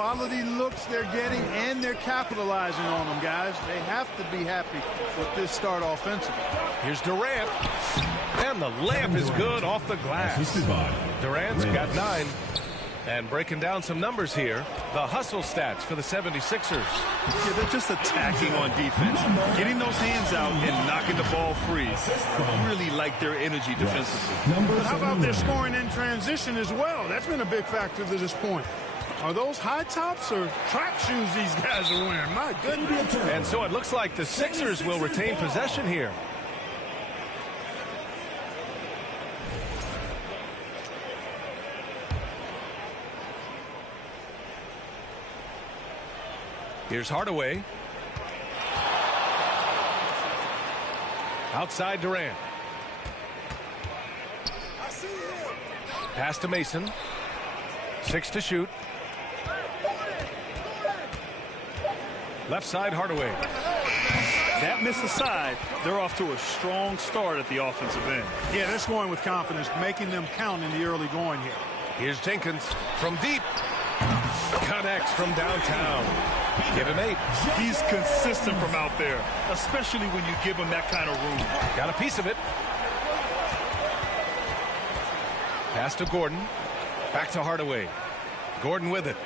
Quality looks they're getting, and they're capitalizing on them, guys. They have to be happy with this start offensively. Here's Durant. And the layup is good off the glass. Durant's got 9. And breaking down some numbers here, the hustle stats for the 76ers. Yeah, they're just attacking on defense, getting those hands out and knocking the ball free. I really like their energy defensively. But how about their scoring in transition as well? That's been a big factor to this point. Are those high tops or track shoes these guys are wearing? My goodness. And so it looks like the Sixers will retain possession here. Here's Hardaway. Outside Durant. Pass to Mason. 6 to shoot. Left side Hardaway. That miss aside, they're off to a strong start at the offensive end. Yeah, they're scoring with confidence, making them count in the early going here. Here's Jenkins from deep. Connects from downtown. Give him 8. He's consistent from out there, especially when you give him that kind of room. Got a piece of it. Pass to Gordon. Back to Hardaway. Gordon with it.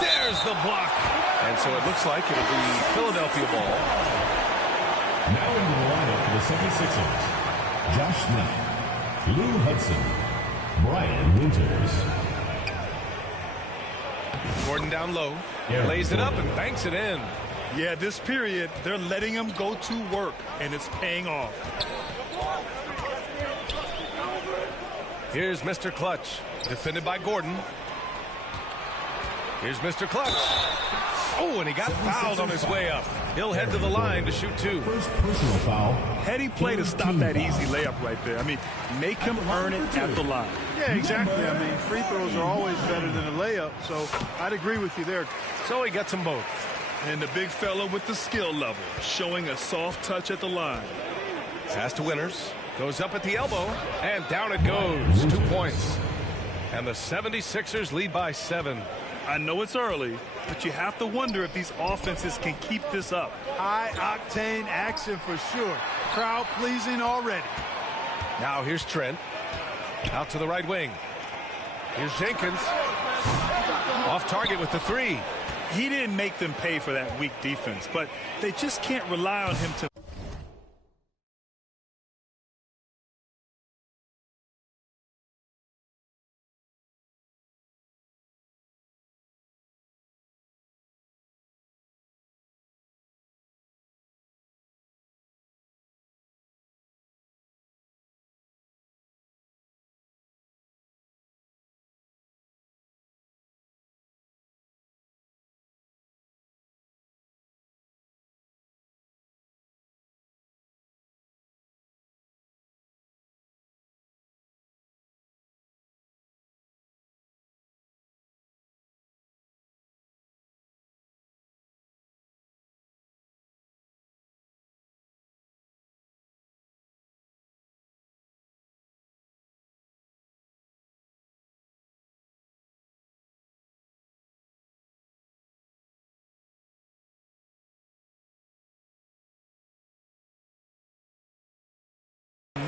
There's the block. And so it looks like it'll be Philadelphia ball. Now into the lineup for the 76ers. Josh Smith, Lou Hudson, Brian Winters. Gordon down low. Lays it up and banks it in. Yeah, this period, they're letting him go to work, and it's paying off. Here's Mr. Clutch, defended by Gordon. Here's Mr. Clutch. Oh, and he got fouled on his way up. He'll head to the line to shoot 2. First personal foul. Heady play to stop that easy layup right there. I mean, make him earn it at the line. Yeah, exactly. I mean, free throws are always better than a layup, so I'd agree with you there. So he gets them both. And the big fella with the skill level, showing a soft touch at the line. Pass to Winters. Goes up at the elbow, and down it goes. 2 points. And the 76ers lead by 7. I know it's early, but you have to wonder if these offenses can keep this up. High-octane action for sure. Crowd-pleasing already. Now here's Trent. Out to the right wing. Here's Jenkins. Off target with the 3. He didn't make them pay for that weak defense, but they just can't rely on him to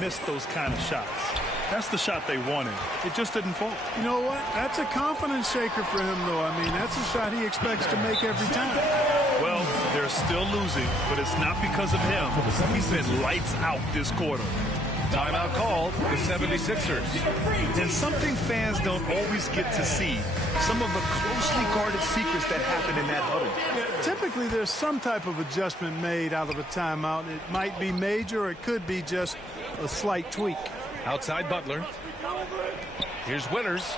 miss those kind of shots. That's the shot they wanted. It just didn't fall. You know what? That's a confidence shaker for him, though. I mean, that's a shot he expects to make every time. Well, they're still losing, but it's not because of him. He's been lights out this quarter. Timeout called, the 76ers. And something fans don't always get to see, some of the closely guarded secrets that happen in that huddle. Yeah, typically, there's some type of adjustment made out of a timeout. It might be major, or it could be just a slight tweak. Outside Butler. Here's Winters.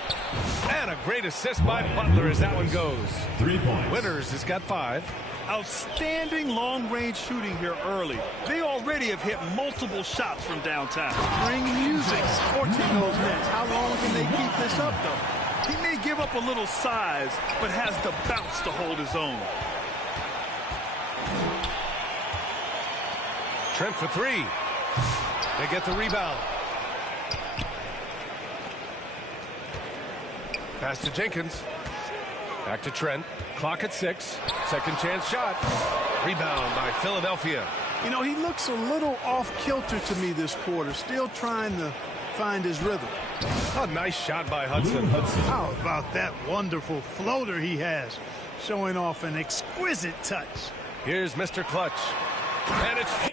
And a great assist by Butler as that one goes. 3 points. Winters has got 5. Outstanding long-range shooting here early. They already have hit multiple shots from downtown. Bring music, scorching those nets. How long can they keep this up, though? He may give up a little size, but has the bounce to hold his own. Trent for 3. They get the rebound. Pass to Jenkins. Back to Trent. Clock at 6. Second chance shot. Rebound by Philadelphia. You know, he looks a little off kilter to me this quarter. Still trying to find his rhythm. A nice shot by Hudson. How about that wonderful floater he has? Showing off an exquisite touch. Here's Mr. Clutch. And it's...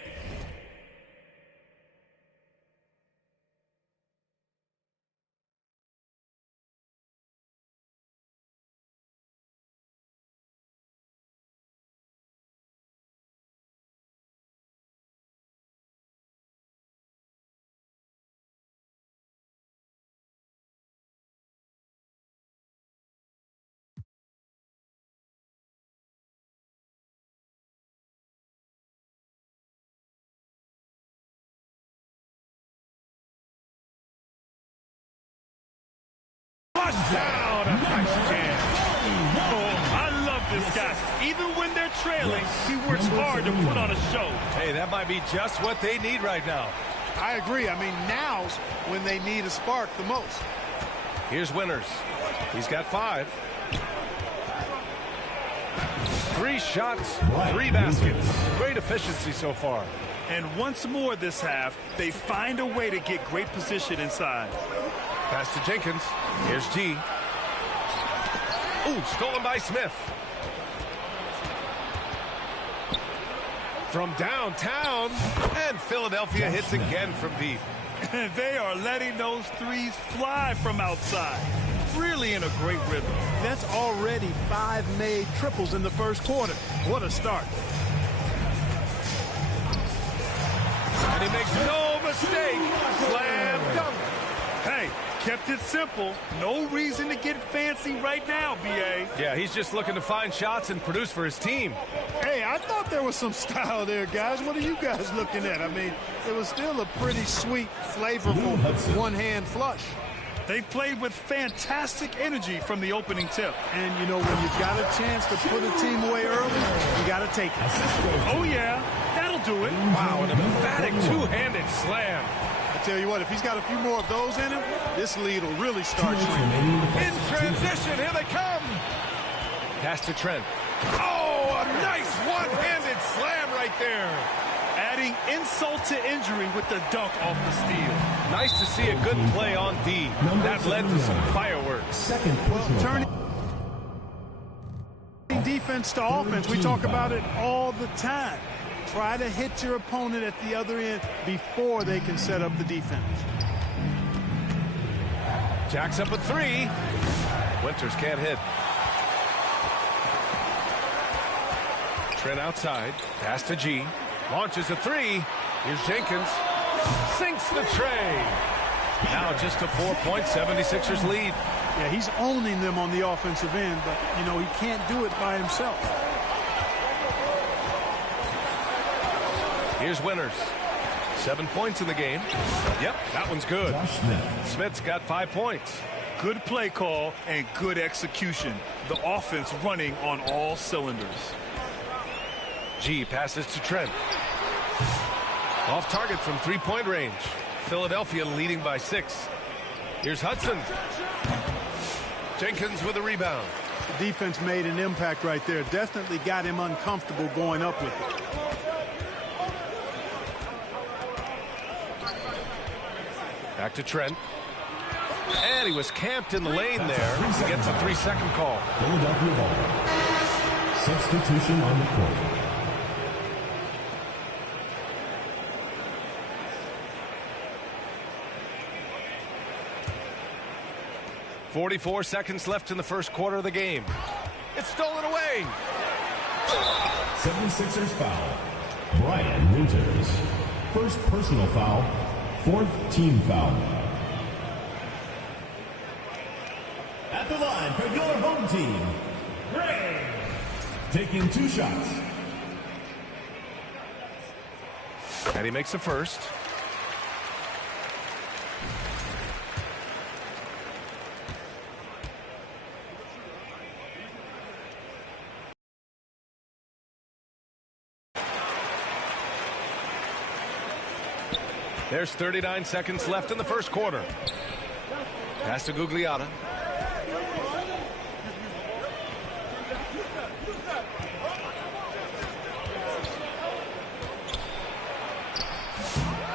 down. A nice jam. Oh, I love this guy. Even when they're trailing, he works hard to put on a show. Hey, that might be just what they need right now. I agree. I mean, now's when they need a spark the most. Here's Winters. He's got 5. 3 shots, 3 baskets. Great efficiency so far. And once more this half, they find a way to get great position inside. Pass to Jenkins. Here's G. Ooh, stolen by Smith. From downtown. And Philadelphia hits again from deep. They are letting those threes fly from outside. Really in a great rhythm. That's already 5 made triples in the first quarter. What a start. And he makes no mistake. Slam dunk. Hey, kept it simple. No reason to get fancy right now, B.A. Yeah, he's just looking to find shots and produce for his team. Hey, I thought there was some style there, guys. What are you guys looking at? I mean, it was still a pretty sweet, flavorful one-hand flush. They've played with fantastic energy from the opening tip. And, you know, when you've got a chance to put a team away early, you got to take it. Oh, yeah. That'll do it. Wow, an emphatic two-handed slam. I tell you what, if he's got a few more of those in him, this lead will really start shrinking. In transition, here they come. Pass to Trent. Oh, a nice one-handed slam right there. Adding insult to injury with the dunk off the steal. Nice to see a good play on D. That led to some fireworks. Turning defense to offense, we talk about it all the time. Try to hit your opponent at the other end before they can set up the defense. Jacks up a 3. Winters can't hit. Trent outside. Pass to G. Launches a 3. Here's Jenkins. Sinks the tray. Now just a 4-point 76ers lead. Yeah, he's owning them on the offensive end, but, you know, he can't do it by himself. Here's Winters. 7 points in the game. Yep, that one's good. Smith's got 5 points. Good play call and good execution. The offense running on all cylinders. G passes to Trent. Off target from 3-point range. Philadelphia leading by 6. Here's Hudson. Jenkins with a rebound. The defense made an impact right there. Definitely got him uncomfortable going up with it. Back to Trent. And he was camped in the lane there. He gets a 3-second call. Philadelphia ball. Substitution on the court. .44 seconds left in the first quarter of the game. It's stolen away. 76ers foul. Brian Winters. First personal foul. 4th team foul. At the line for your home team, Gray. Taking 2 shots. And he makes the first. There's 39 seconds left in the first quarter. Pass to Gugliotta.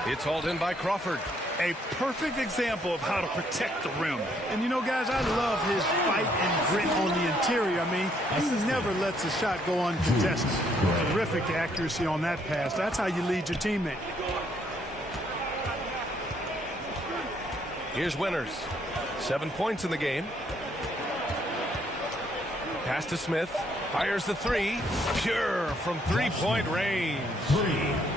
It's hauled in by Crawford. A perfect example of how to protect the rim. And, you know, guys, I love his fight and grit on the interior. I mean, he never lets a shot go uncontested. Terrific accuracy on that pass. That's how you lead your teammate. Here's Winters. 7 points in the game. Pass to Smith. Fires the three. Pure from three-point range.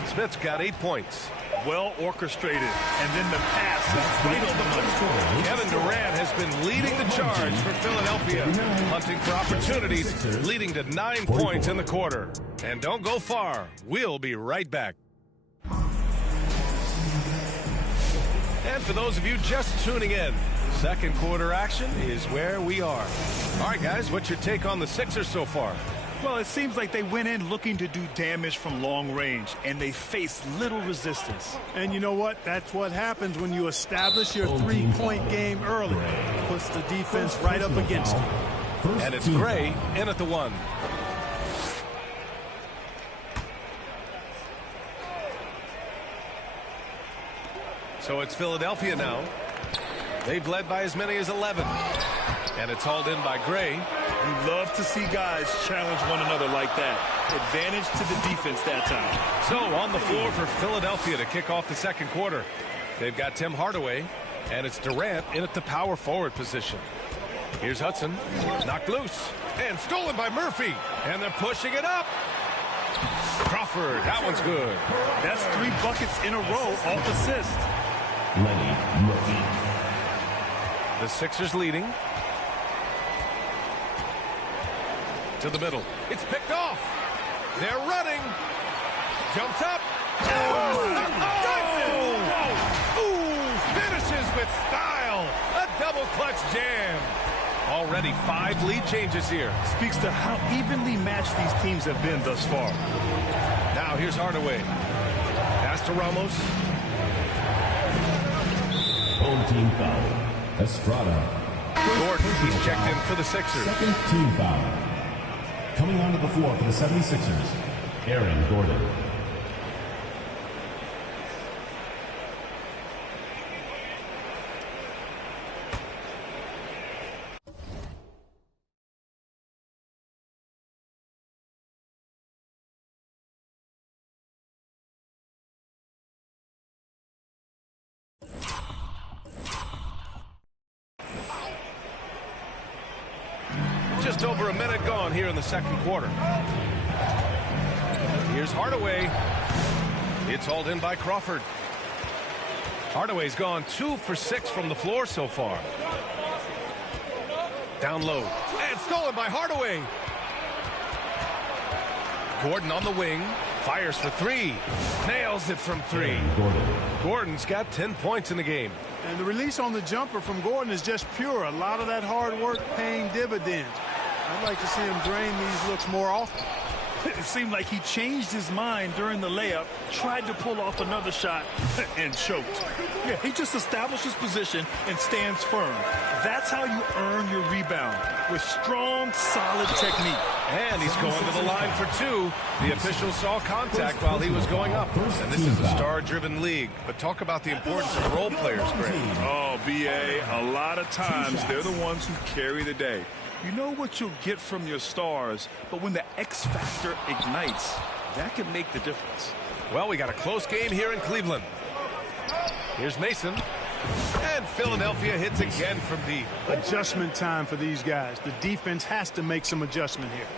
Smith's got 8 points. Well orchestrated. And then the pass is right on the money. Kevin Durant has been leading the charge for Philadelphia. Hunting for opportunities, leading to 9 points in the quarter. And don't go far. We'll be right back. And for those of you just tuning in, second quarter action is where we are. All right, guys, what's your take on the Sixers so far? Well, it seems like they went in looking to do damage from long range, and they faced little resistance. And you know what? That's what happens when you establish your three-point game early. Puts the defense right up against it. And it's Gray in at the one. So it's Philadelphia now. They've led by as many as 11. And it's hauled in by Gray. You love to see guys challenge one another like that. Advantage to the defense that time. So on the floor for Philadelphia to kick off the second quarter. They've got Tim Hardaway, and it's Durant in at the power forward position. Here's Hudson, knocked loose, and stolen by Murphy. And they're pushing it up. Crawford, that one's good. That's 3 buckets in a row off assist. Lenny Murphy. The Sixers leading. To the middle. It's picked off. They're running. Jumps up. Finishes with style. A double clutch jam. Already 5 lead changes here. Speaks to how evenly matched these teams have been thus far. Now here's Hardaway. Pass to Ramos. Home team foul. Estrada. Gordon, he's checked in for the Sixers. Second team foul. Coming onto the floor for the 76ers, Aaron Gordon. Just over a minute gone here in the second quarter. Here's Hardaway. It's hauled in by Crawford. Hardaway's gone 2 for 6 from the floor so far. Down low. And stolen by Hardaway. Gordon on the wing. Fires for 3. Nails it from 3. Gordon's got 10 points in the game. And the release on the jumper from Gordon is just pure. A lot of that hard work paying dividends. I'd like to see him drain these looks more often. It seemed like he changed his mind during the layup, tried to pull off another shot, and choked. Yeah, he just established his position and stands firm. That's how you earn your rebound, with strong, solid technique. And he's going to the line for 2. The official saw contact while he was going up. And this is a star-driven league. But talk about the importance of role players, Greg. Oh, B.A., a lot of times they're the ones who carry the day. You know what you'll get from your stars, but when the X factor ignites, that can make the difference. Well, we got a close game here in Cleveland. Here's Mason. And Philadelphia hits again from deep. Adjustment time for these guys. The defense has to make some adjustment here.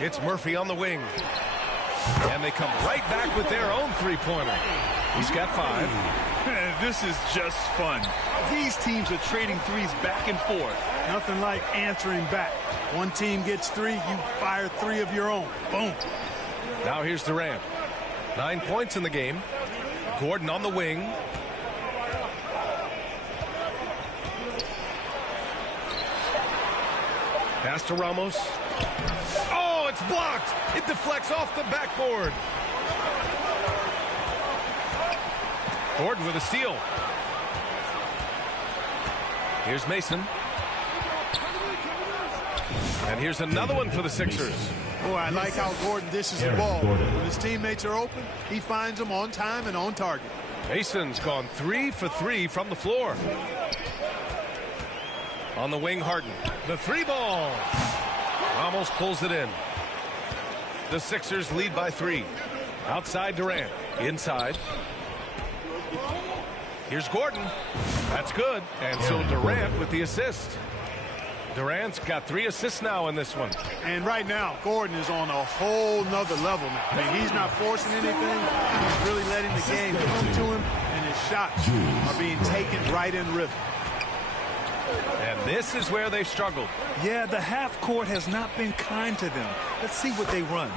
It's Murphy on the wing. And they come right back with their own three-pointer. He's got 5. This is just fun. These teams are trading threes back and forth. Nothing like answering back. One team gets 3, you fire 3 of your own. Boom. Now here's Durant. 9 points in the game. Gordon on the wing. Pass to Ramos. Oh, it's blocked. It deflects off the backboard. Gordon with a steal. Here's Mason. And here's another one for the Sixers. Boy, I like how Gordon dishes the ball. When his teammates are open, he finds them on time and on target. Mason's gone 3 for 3 from the floor. On the wing, Harden. The 3-ball. Almost pulls it in. The Sixers lead by 3. Outside Durant. Inside. Here's Gordon. That's good. And so Durant with the assist. Durant's got 3 assists now in this one. And right now, Gordon is on a whole nother level now. I mean, he's not forcing anything. He's really letting the game come to him, and his shots are being taken right in rhythm. And this is where they've struggled. Yeah, the half court has not been kind to them. Let's see what they run.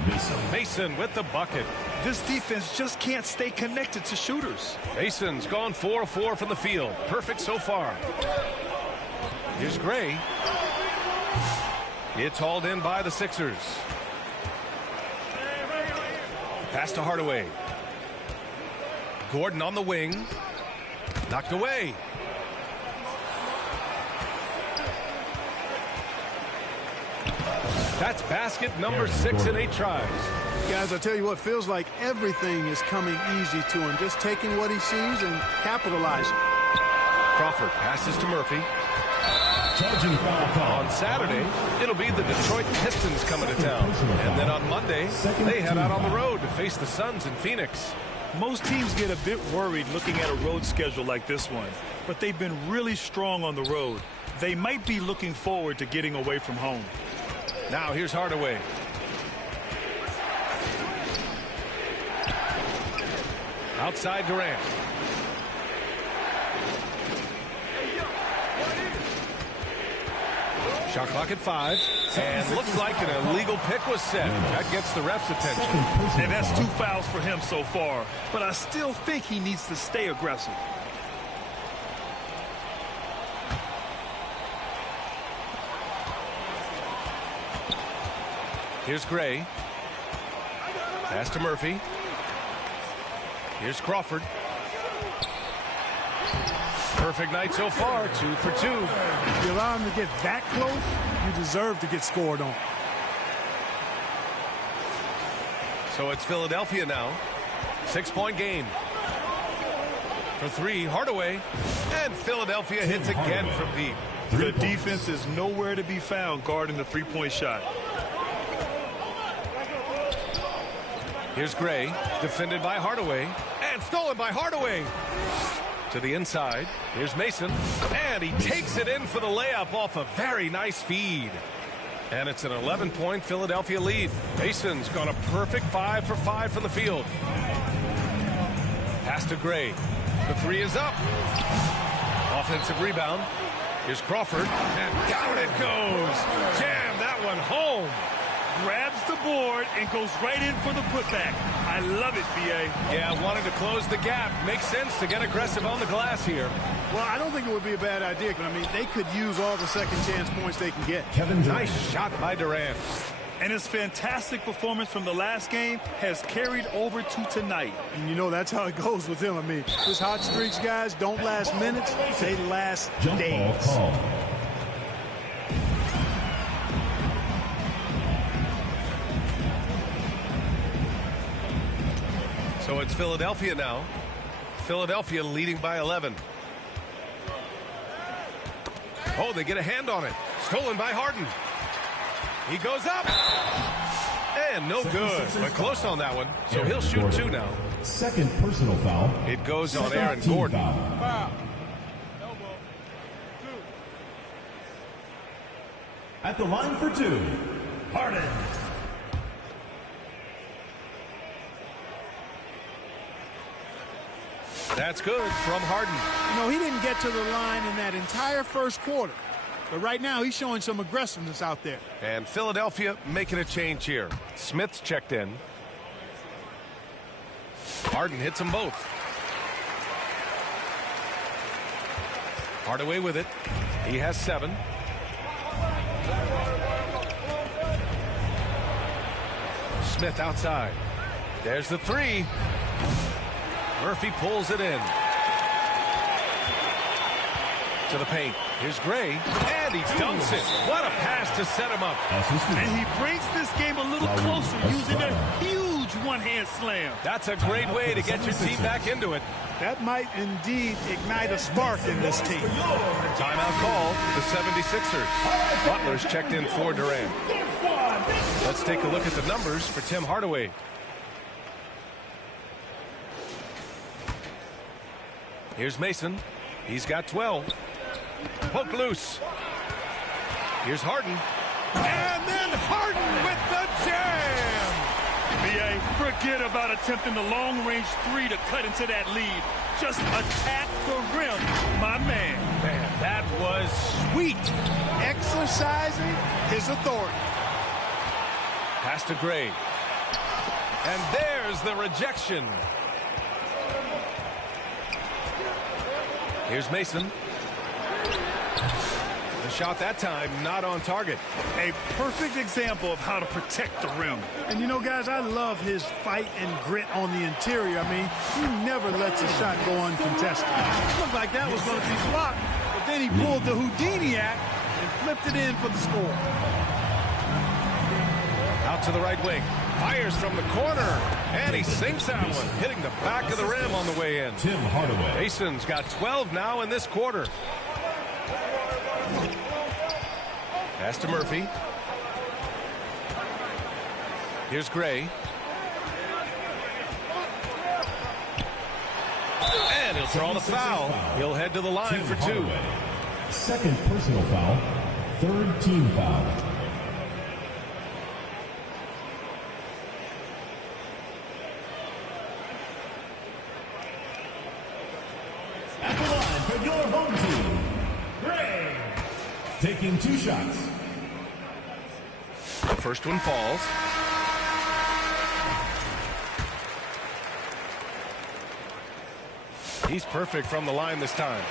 Mason with the bucket. This defense just can't stay connected to shooters. Mason's gone 4 of 4 from the field. Perfect so far. Here's Gray. It's hauled in by the Sixers. Pass to Hardaway. Gordon on the wing. Knocked away. That's basket number 6 in 8 tries. Guys, I tell you what, feels like everything is coming easy to him. Just taking what he sees and capitalizing. Crawford passes to Murphy. Charging foul call. On Saturday, it'll be the Detroit Pistons coming to town. And then on Monday, they head out on the road to face the Suns in Phoenix. Most teams get a bit worried looking at a road schedule like this one, but they've been really strong on the road. They might be looking forward to getting away from home. Now here's Hardaway. Outside Durant. Shot clock at 5. And looks like an illegal pick was set. That gets the ref's attention. And that's 2 fouls for him so far. But I still think he needs to stay aggressive. Here's Gray. Pass to Murphy. Here's Crawford. Perfect night so far, 2 for 2. If you allow him to get that close, you deserve to get scored on. So it's Philadelphia now. 6-point game. For 3, Hardaway. And Philadelphia hits again from deep. The defense is nowhere to be found guarding the 3-point shot. Here's Gray, defended by Hardaway, and stolen by Hardaway. To the inside, here's Mason, and he takes it in for the layup off a very nice feed. And it's an 11-point Philadelphia lead. Mason's gone a perfect 5 for 5 from the field. Pass to Gray. The 3 is up. Offensive rebound. Here's Crawford, and down it goes. Jam that one home. Grabs the board and goes right in for the putback. I love it, B.A. Yeah, wanted to close the gap. Makes sense to get aggressive on the glass here. Well, I don't think it would be a bad idea, but I mean, they could use all the second chance points they can get. Nice shot by Durant. And his fantastic performance from the last game has carried over to tonight. And you know, that's how it goes with him. I mean, his hot streaks, guys, don't last minutes. They last days. So it's Philadelphia now. Philadelphia leading by 11. Oh, they get a hand on it. Stolen by Harden. He goes up. And no good, but close on that one. So he'll shoot 2 now. Second personal foul. It goes on Aaron Gordon. Foul. At the line for 2, Harden. That's good from Harden. You know, he didn't get to the line in that entire first quarter. But right now, he's showing some aggressiveness out there. And Philadelphia making a change here. Smith's checked in. Harden hits them both. Hardaway with it. He has 7. Smith outside. There's the 3. Murphy pulls it in. To the paint. Here's Gray, and he dunks it. What a pass to set him up. And he brings this game a little closer using a huge one-hand slam. That's a great way to get your team back into it. That might indeed ignite a spark in this team. Timeout called, the 76ers. Butler's checked in for Durant. Let's take a look at the numbers for Tim Hardaway. Here's Mason. He's got 12. Poke loose. Here's Harden. And then Harden with the jam. B.A., forget about attempting the long-range three to cut into that lead. Just attack the rim, my man. Man, that was sweet. Exercising his authority. Pass to Gray. And there's the rejection. Here's Mason. The shot that time not on target. A perfect example of how to protect the rim. And you know, guys, I love his fight and grit on the interior. I mean, he never lets a shot go uncontested. It looked like that was going to be blocked, but then he pulled the Houdini act and flipped it in for the score. Out to the right wing. Fires from the corner. And he sinks that one, hitting the back of the rim on the way in. Tim Hardaway. Mason's got 12 now in this quarter. Pass to Murphy. Here's Gray. And he'll draw the foul. He'll head to the line Tim for two. Hardaway. Second personal foul. Third team foul. At the line for your home team, Gray. Taking 2 shots. The first one falls. He's perfect from the line this time.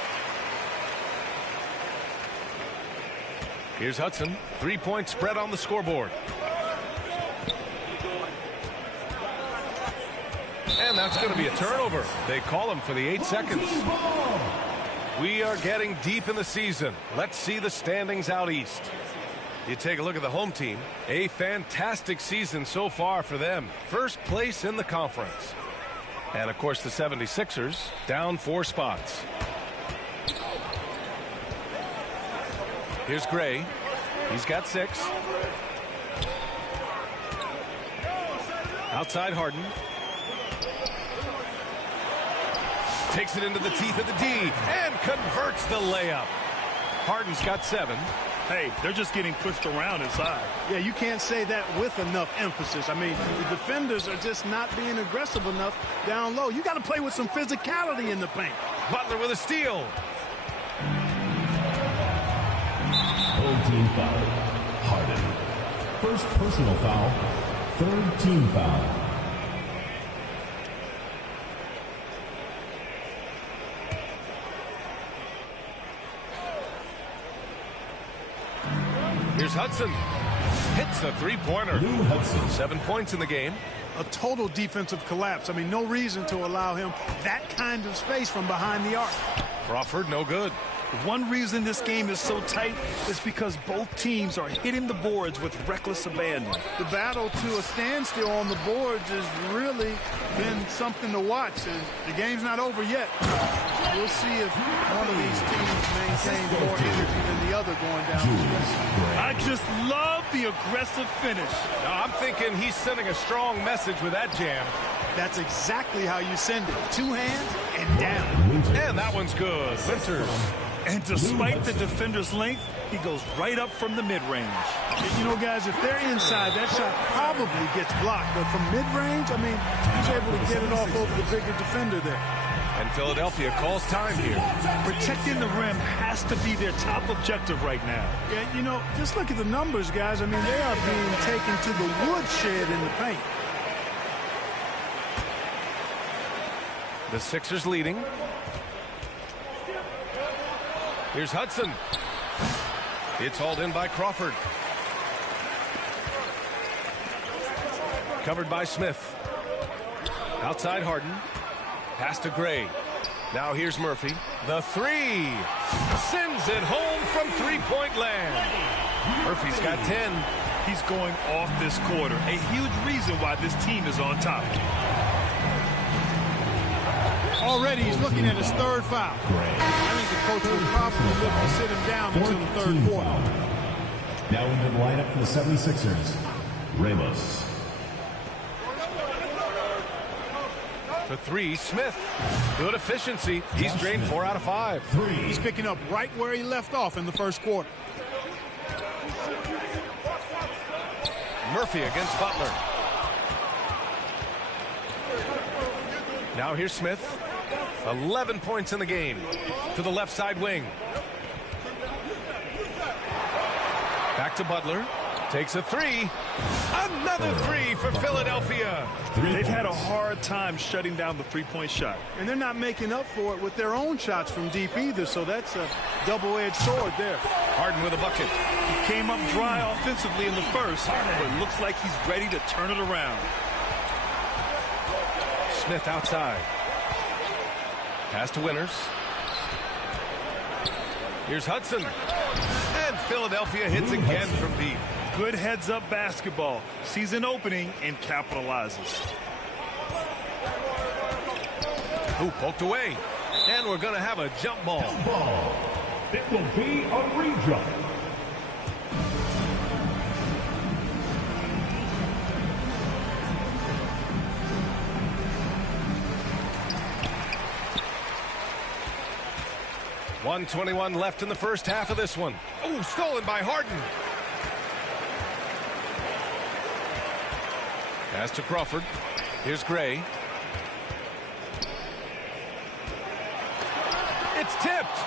Here's Hudson. 3-point spread on the scoreboard. And that's going to be a turnover. They call him for the 8 seconds. We are getting deep in the season. Let's see the standings out east. You take a look at the home team. A fantastic season so far for them. First place in the conference. And, of course, the 76ers down 4 spots. Here's Gray. He's got 6. Outside Harden. Takes it into the teeth of the D and converts the layup. Harden's got 7. Hey, they're just getting pushed around inside. Yeah, you can't say that with enough emphasis. I mean, the defenders are just not being aggressive enough down low. You got to play with some physicality in the paint. Butler with a steal. Home team foul. Harden. First personal foul. Third team foul. Here's Hudson. Hits a 3-pointer. Lou Hudson. 7 points in the game. A total defensive collapse. I mean, no reason to allow him that kind of space from behind the arc. Crawford, no good. One reason this game is so tight is because both teams are hitting the boards with reckless abandon. The battle to a standstill on the boards has really been something to watch. And the game's not over yet. We'll see if one of these teams maintains more energy than the other going down the stretch. I just love the aggressive finish. I'm thinking he's sending a strong message with that jam. That's exactly how you send it. 2 hands and down. And that one's good. Winters. And despite the defender's length, he goes right up from the mid-range. You know, guys, if they're inside, that shot probably gets blocked. But from mid-range, I mean, he's able to get it off over the bigger defender there. And Philadelphia calls time here. Protecting the rim has to be their top objective right now. Yeah, you know, just look at the numbers, guys. I mean, they are being taken to the woodshed in the paint. The Sixers leading. Here's Hudson. It's hauled in by Crawford. Covered by Smith. Outside Harden. Pass to Gray. Now here's Murphy. The three. Sends it home from three-point land. Murphy's got 10. He's going off this quarter. A huge reason why this team is on top. Already he's looking at his third foul. I think the coach would probably look to sit him down until the third quarter. Now into the lineup for the 76ers, Ramos. For three, Smith. Good efficiency. He's drained 4 out of 5. He's picking up right where he left off in the first quarter. Murphy against Butler. Now here's Smith. 11 points in the game. To the left side wing. Back to Butler. Takes a three. Another three for Philadelphia. They've had a hard time shutting down the three-point shot. And they're not making up for it with their own shots from deep either, so that's a double-edged sword there. Harden with a bucket. He came up dry offensively in the first, but looks like he's ready to turn it around. Smith outside. Pass to Winters. Here's Hudson. And Philadelphia hits again from deep. Good heads-up basketball. Sees an opening and capitalizes. Ooh, poked away. And we're going to have a jump ball. It will be a re-jump. .121 left in the first half of this one. Oh, stolen by Harden. Pass to Crawford. Here's Gray. It's tipped.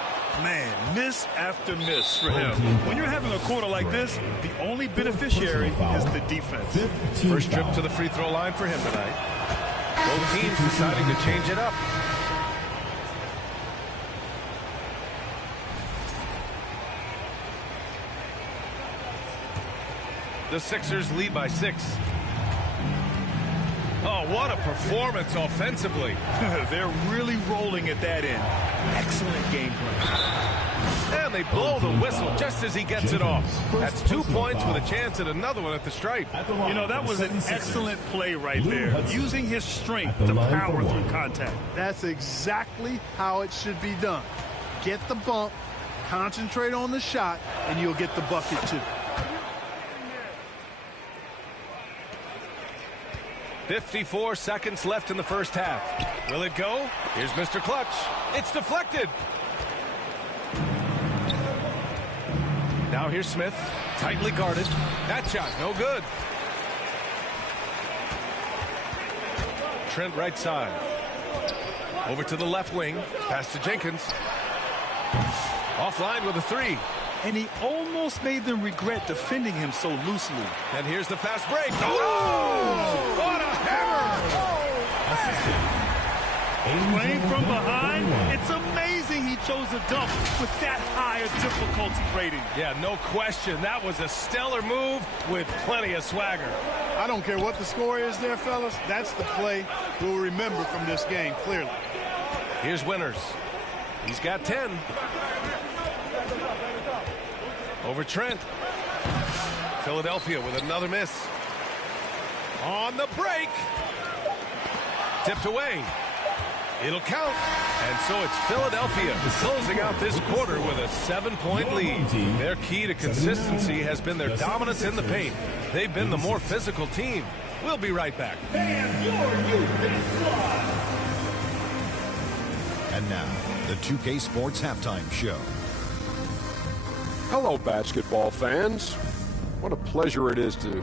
Man, miss after miss for him. When you're having a quarter like this, the only beneficiary is the defense. First trip to the free throw line for him tonight. Both teams deciding to change it up. The Sixers lead by 6. Oh, what a performance offensively. They're really rolling at that end. Excellent game plan. And they blow the whistle just as he gets it off. That's 2 points with a chance at another one at the stripe. You know, that was an excellent play right there. Using his strength to power through contact. That's exactly how it should be done. Get the bump, concentrate on the shot, and you'll get the bucket too. 54 seconds left in the first half. Will it go? Here's Mr. Clutch. It's deflected. Now here's Smith. Tightly guarded. That shot, no good. Trent right side. Over to the left wing. Pass to Jenkins. Offline with a three. And he almost made them regret defending him so loosely. And here's the fast break. Oh! What a hammer! Playing from behind, it's amazing he chose a dunk with that higher difficulty rating. Yeah, no question. That was a stellar move with plenty of swagger. I don't care what the score is there, fellas. That's the play we'll remember from this game, clearly. Here's Winters. He's got 10. Over Trent. Philadelphia with another miss. On the break. Tipped away. It'll count. And so it's Philadelphia closing out this quarter with a 7-point lead. Their key to consistency has been their dominance in the paint. They've been the more physical team. We'll be right back. And now, the 2K Sports Halftime Show. Hello, basketball fans. What a pleasure it is to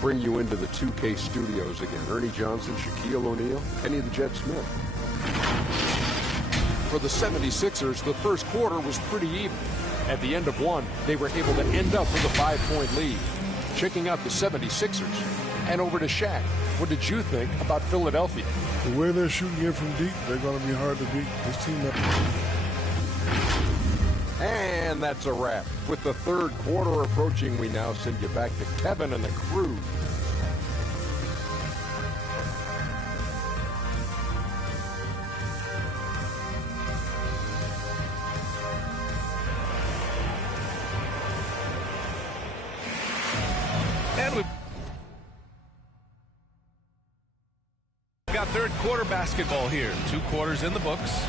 bring you into the 2K studios again. Ernie Johnson, Shaquille O'Neal, Kenny the Jet Smith. For the 76ers, the first quarter was pretty even. At the end of one, they were able to end up with a 5-point lead. Checking out the 76ers. And over to Shaq. What did you think about Philadelphia? The way they're shooting it from deep, they're going to be hard to beat. This team. And that's a wrap. With the third quarter approaching, we now send you back to Kevin and the crew. third-quarter basketball here. 2 quarters in the books.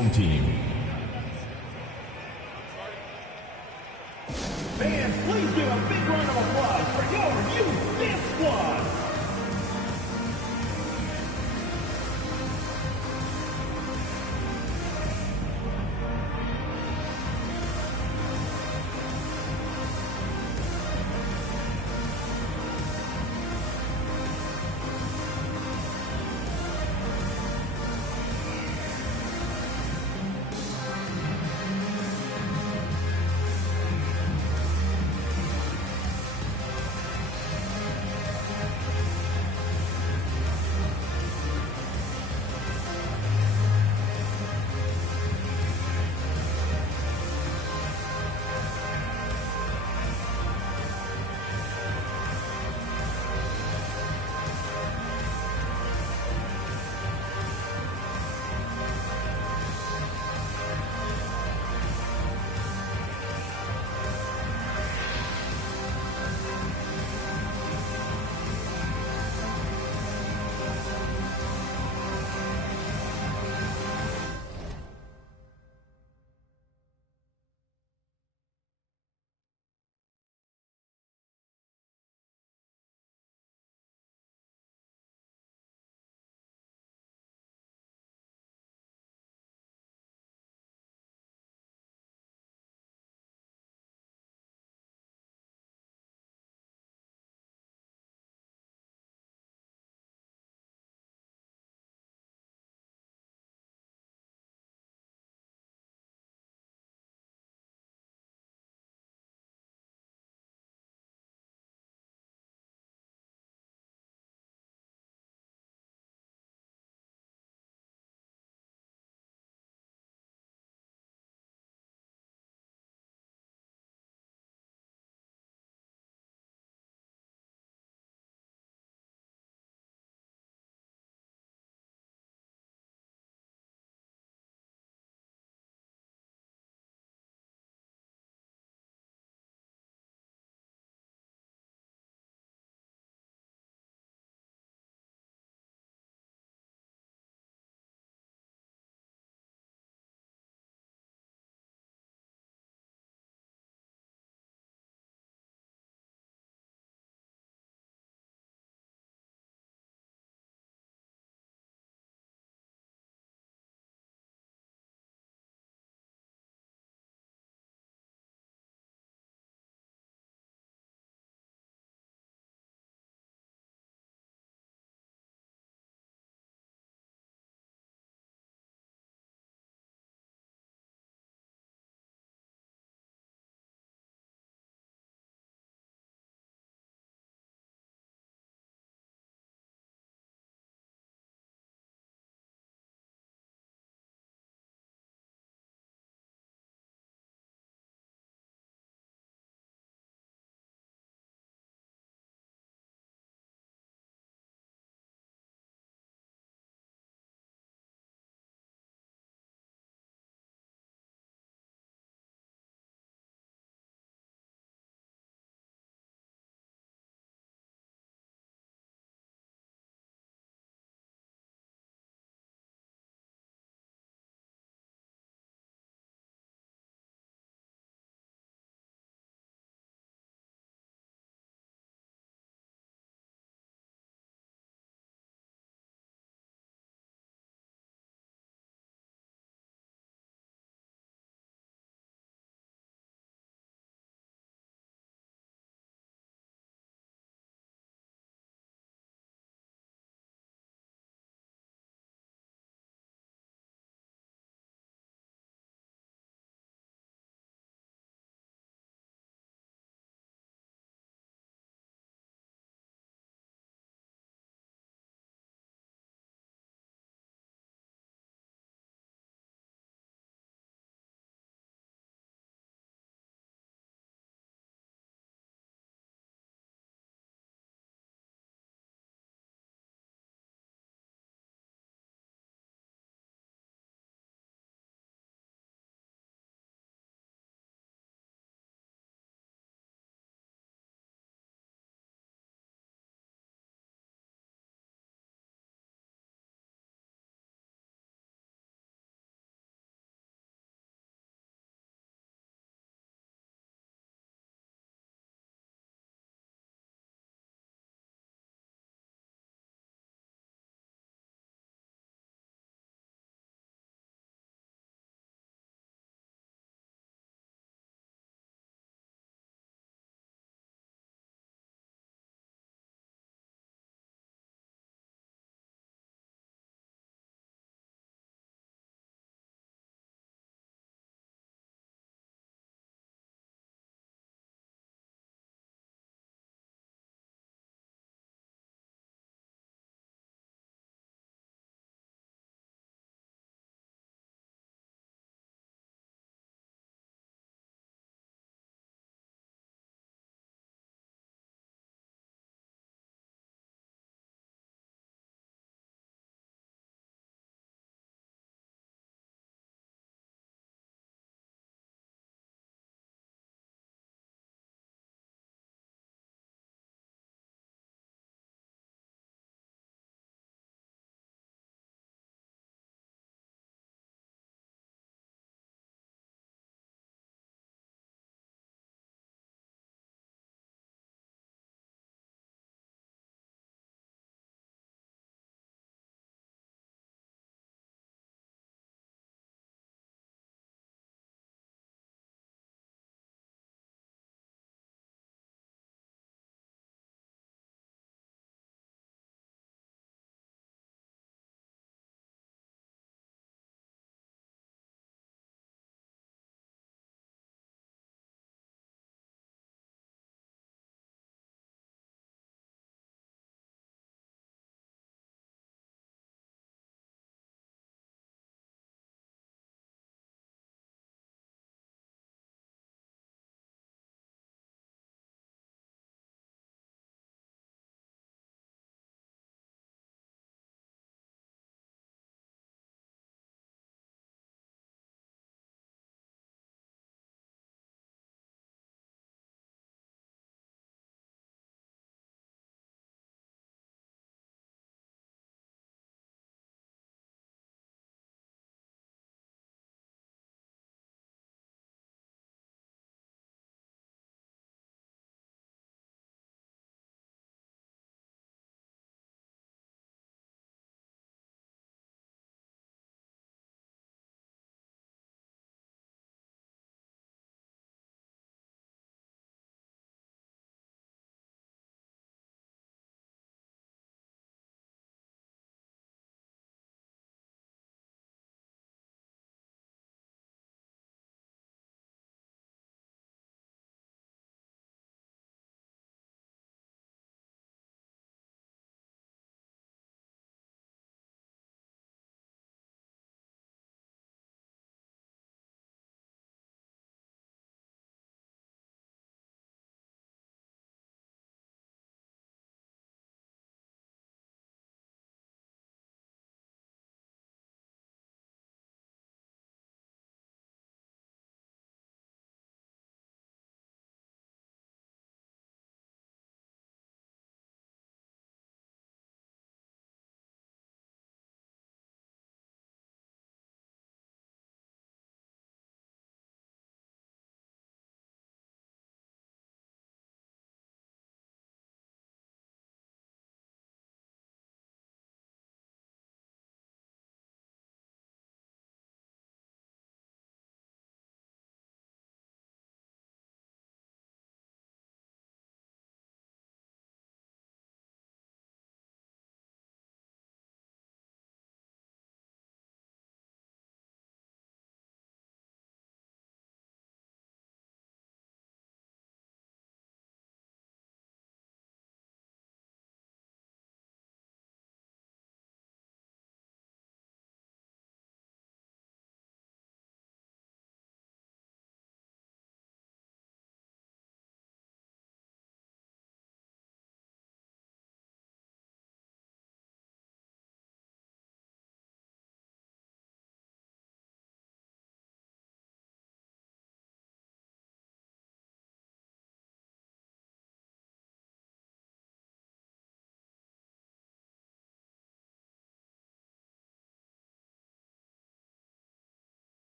home team. Fans, please give a big round of applause for your youth dance squad.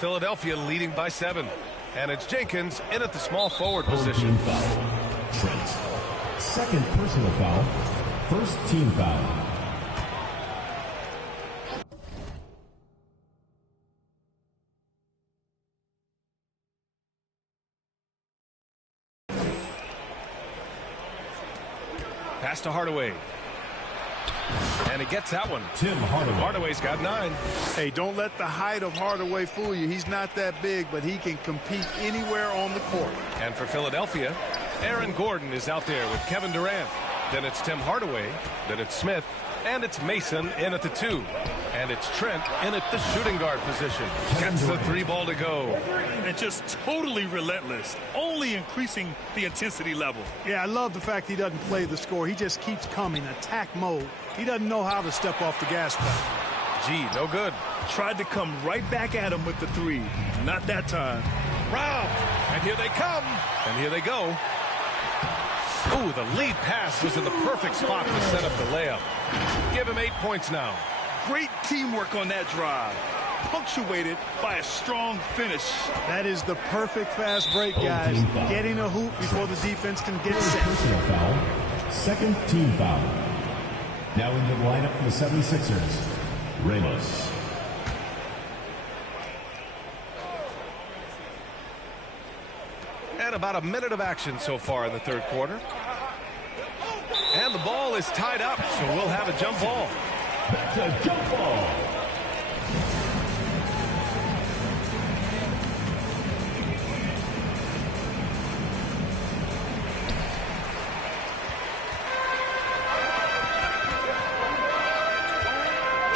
Philadelphia leading by 7. And it's Jenkins in at the small forward Team position. foul. Trent. Second personal foul. First team foul. Pass to Hardaway. And he gets that one. Tim Hardaway. Hardaway's got 9. Hey, don't let the height of Hardaway fool you. He's not that big, but he can compete anywhere on the court. And for Philadelphia, Aaron Gordon is out there with Kevin Durant. Then it's Tim Hardaway. Then it's Smith. And it's Mason in at the 2. And it's Trent in at the shooting guard position. Gets the 3 ball to go. And just totally relentless, only increasing the intensity level. Yeah, I love the fact he doesn't play the score. He just keeps coming, attack mode. He doesn't know how to step off the gas pedal. Gee, no good. Tried to come right back at him with the 3. Not that time. Round. And here they come. And here they go. Ooh, the lead pass was in the perfect spot to set up the layup. Give him 8 points now. Great teamwork on that drive, punctuated by a strong finish. That is the perfect fast break, guys. Getting a hoop before the defense can get set. Personal foul. Second team foul. Now into the lineup for the 76ers. Ramos. And about a minute of action so far in the third quarter. And the ball is tied up, so we'll have a jump ball. That's a jump ball.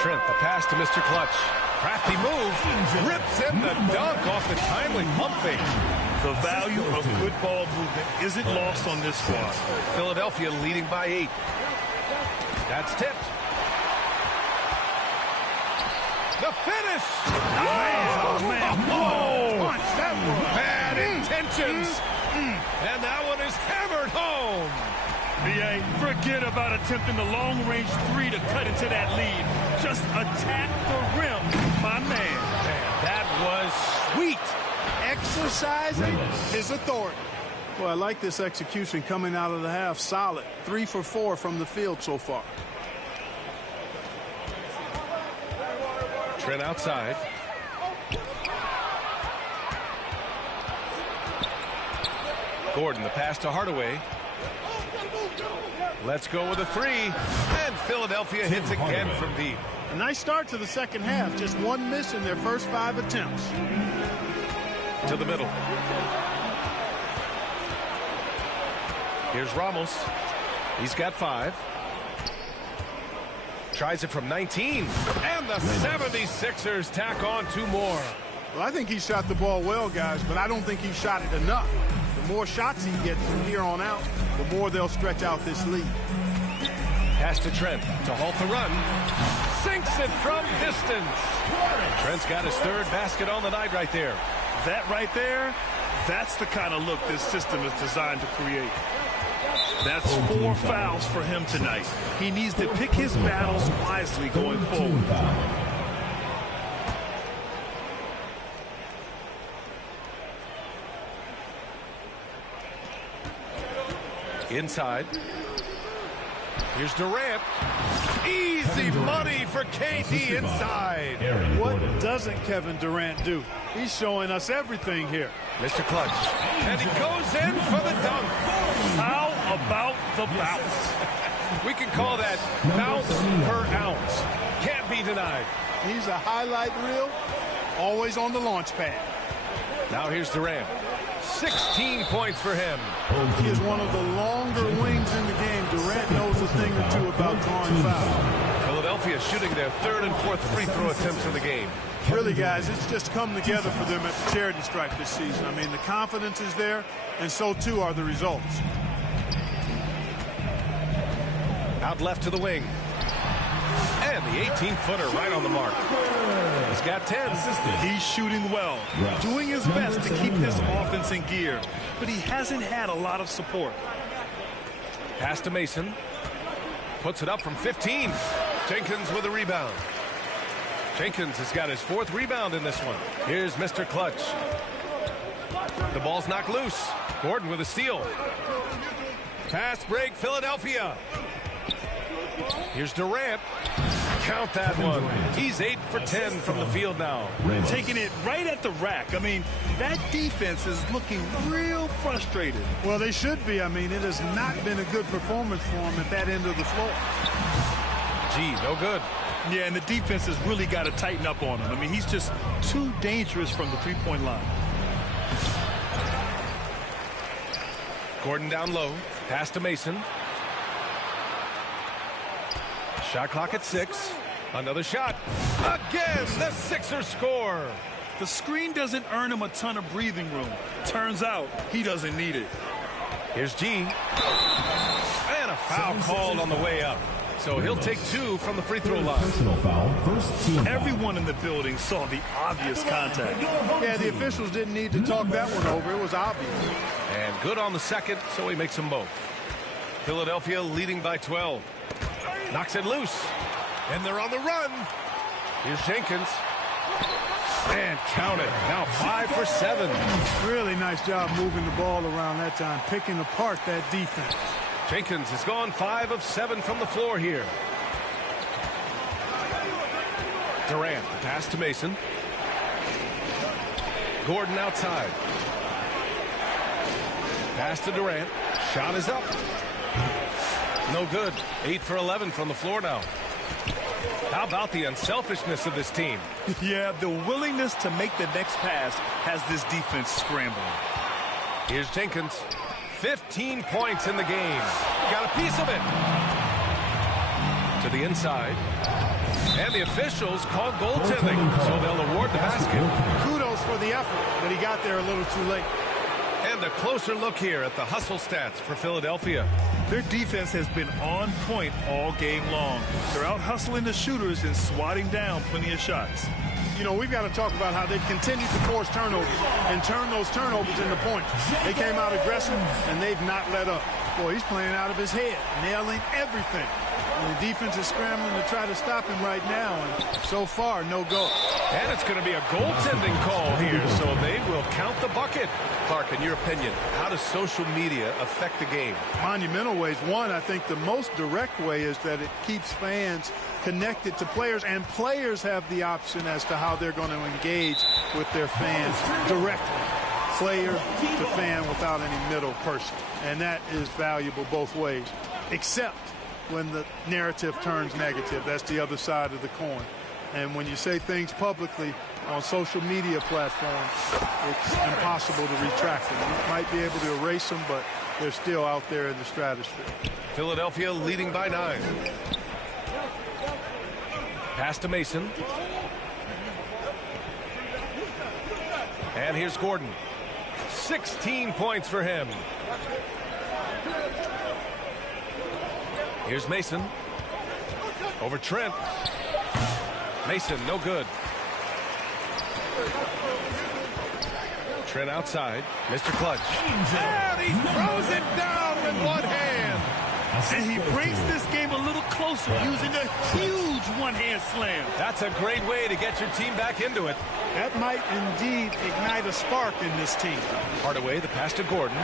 Trent, the pass to Mr. Clutch. Crafty move. Rips in the dunk off the timely pump fake. The value of good ball movement isn't lost on this squad. Philadelphia leading by 8. That's tipped. The finish! Punch, that one. Bad intentions! And that one is hammered home! B.A., forget about attempting the long-range 3 to cut into that lead. Just attack the rim, my man. That was sweet! Exercising his authority. Well, I like this execution coming out of the half. Solid. 3 for 4 from the field so far. Trent outside. Gordon, the pass to Hardaway. Let's go with a 3. And Philadelphia hits again from deep. A nice start to the second half. Just 1 miss in their first 5 attempts. To the middle. Here's Ramos. He's got 5. Tries it from 19. And the 76ers tack on 2 more. Well, I think he shot the ball well, guys, but I don't think he shot it enough. The more shots he gets from here on out, the more they'll stretch out this lead. Pass to Trent to halt the run. Sinks it from distance. Trent's got his 3rd basket on the night right there. That right there, that's the kind of look this system is designed to create. That's 4 fouls for him tonight. He needs to pick his battles wisely going forward. Inside. Here's Durant. Easy money for KD inside. What doesn't Kevin Durant do? He's showing us everything here. Mr. Clutch. And he goes in for the dunk. How about the bounce? We can call that bounce per ounce. Can't be denied. He's a highlight reel, always on the launch pad. Now here's Durant. 16 points for him. He is one of the longer wings in the game. Durant knows a thing or 2 about drawing fouls. Philadelphia shooting their 3rd and 4th free throw attempts of the game. Really, guys, it's just come together for them at the charity stripe this season. I mean, the confidence is there, and so too are the results. Out left to the wing. And the 18-footer right on the mark. He's got 10. He's shooting well, doing his best to keep this offense in gear, but he hasn't had a lot of support. Pass to Mason. Puts it up from 15. Jenkins with a rebound. Jenkins has got his 4th rebound in this one. Here's Mr. Clutch. The ball's knocked loose. Gordon with a steal. Fast break, Philadelphia. Here's Durant. Count that one. He's 8 for 10 from the field now. Taking it right at the rack. I mean, that defense is looking real frustrated. Well, they should be. I mean, it has not been a good performance for him at that end of the floor. Gee, no good. Yeah, and the defense has really got to tighten up on him. I mean, he's just too dangerous from the three-point line. Gordon down low. Pass to Mason. Shot clock at 6. Another shot. Again, the Sixers score. The screen doesn't earn him a ton of breathing room. Turns out he doesn't need it. Here's G. And a foul called on the way up. So he'll take 2 from the free throw line. Personal foul, first team foul. Everyone in the building saw the obvious contact. Yeah, the officials didn't need to talk that one over. It was obvious. And good on the second, so he makes them both. Philadelphia leading by 12. Knocks it loose. And they're on the run. Here's Jenkins. And count it. Now 5 for 7. Really nice job moving the ball around that time, picking apart that defense. Jenkins has gone 5 of 7 from the floor here. Durant, the pass to Mason. Gordon outside. Pass to Durant. Shot is up. No good. 8 for 11 from the floor now. How about the unselfishness of this team? Yeah, the willingness to make the next pass has this defense scrambling. Here's Jenkins. 15 points in the game. Got a piece of it. To the inside. And the officials call goaltending, so they'll award the basket. Kudos for the effort, but he got there a little too late. And a closer look here at the hustle stats for Philadelphia. Their defense has been on point all game long. They're out hustling the shooters and swatting down plenty of shots. You know, we've got to talk about how they've continued to force turnovers and turn those turnovers into points. They came out aggressive, and they've not let up. Boy, he's playing out of his head, nailing everything. And the defense is scrambling to try to stop him right now, and so far, no go. And it's going to be a goaltending call here, so they will count the bucket. Clark, in your opinion, how does social media affect the game? Monumental ways. One, I think the most direct way is that it keeps fans connected to players, and players have the option as to how they're going to engage with their fans directly. Player to fan without any middle person. And that is valuable both ways, except when the narrative turns negative. That's the other side of the coin. And when you say things publicly on social media platforms, it's impossible to retract them. You might be able to erase them, but they're still out there in the stratosphere. Philadelphia leading by 9. Pass to Mason. And here's Gordon. 16 points for him. Here's Mason. Over Trent. Mason, no good. Trent outside. Mr. Clutch. And he throws it down with one hand. And he brings this game a little closer using a huge one-hand slam. That's a great way to get your team back into it. That might indeed ignite a spark in this team. Hardaway, the pass to Gordon.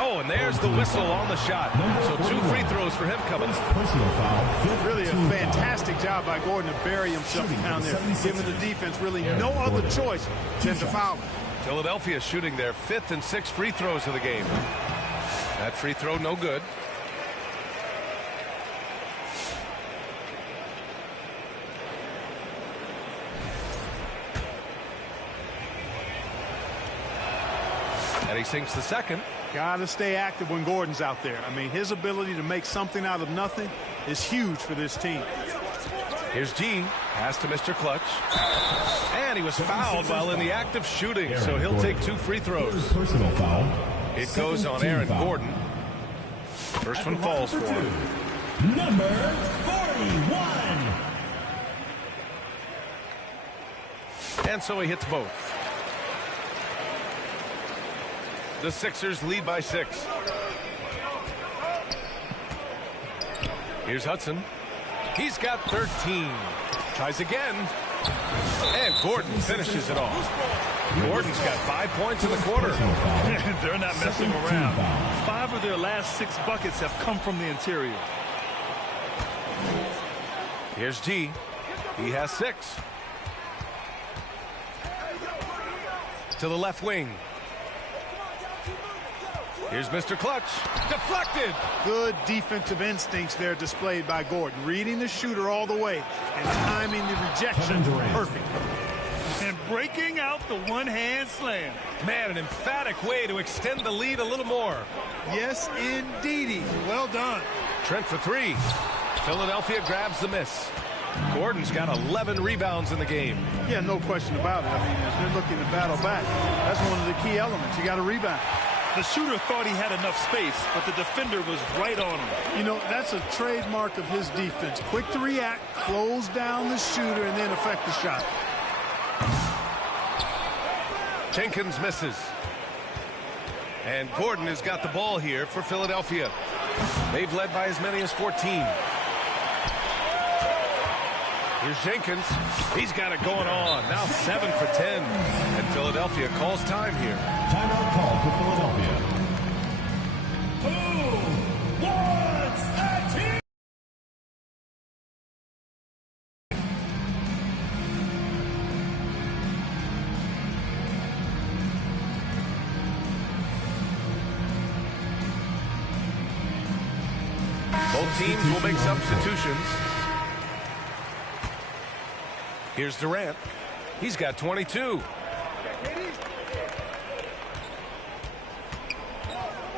Oh, and there's the whistle on the shot. So 2 free throws for him coming. Personal foul. Really a fantastic job by Gordon to bury himself down there, giving the defense really no other choice than to foul him. Philadelphia shooting their 5th and 6th free throws of the game. That free throw no good. And he sinks the second. Got to stay active when Gordon's out there. I mean, his ability to make something out of nothing is huge for this team. Here's G. Pass to Mr. Clutch. And he was fouled while in the act of shooting, so he'll take 2 free throws. Personal foul. It goes on Aaron Gordon. First one falls for him. Number 41. And so he hits both. The Sixers lead by 6. Here's Hudson. He's got 13. Tries again. And Gordon finishes it off. Gordon's got 5 points in the quarter. They're not messing around. 5 of their last 6 buckets have come from the interior. Here's G. He has 6. To the left wing. Here's Mr. Clutch. Deflected. Good defensive instincts there displayed by Gordon. Reading the shooter all the way and timing the rejection perfect. And breaking out the one-hand slam. Man, an emphatic way to extend the lead a little more. Yes, indeedy. Well done. Trent for 3. Philadelphia grabs the miss. Gordon's got 11 rebounds in the game. Yeah, no question about it. I mean, as they're looking to battle back, that's one of the key elements. You got to rebound. The shooter thought he had enough space, but the defender was right on him. You know, that's a trademark of his defense. Quick to react, close down the shooter, and then affect the shot. Jenkins misses. And Gordon has got the ball here for Philadelphia. They've led by as many as 14. Here's Jenkins. He's got it going on. Now 7 for 10. And Philadelphia calls time here. Timeout call for Philadelphia. Who wants a team? Both teams will make substitutions. Here's Durant. He's got 22.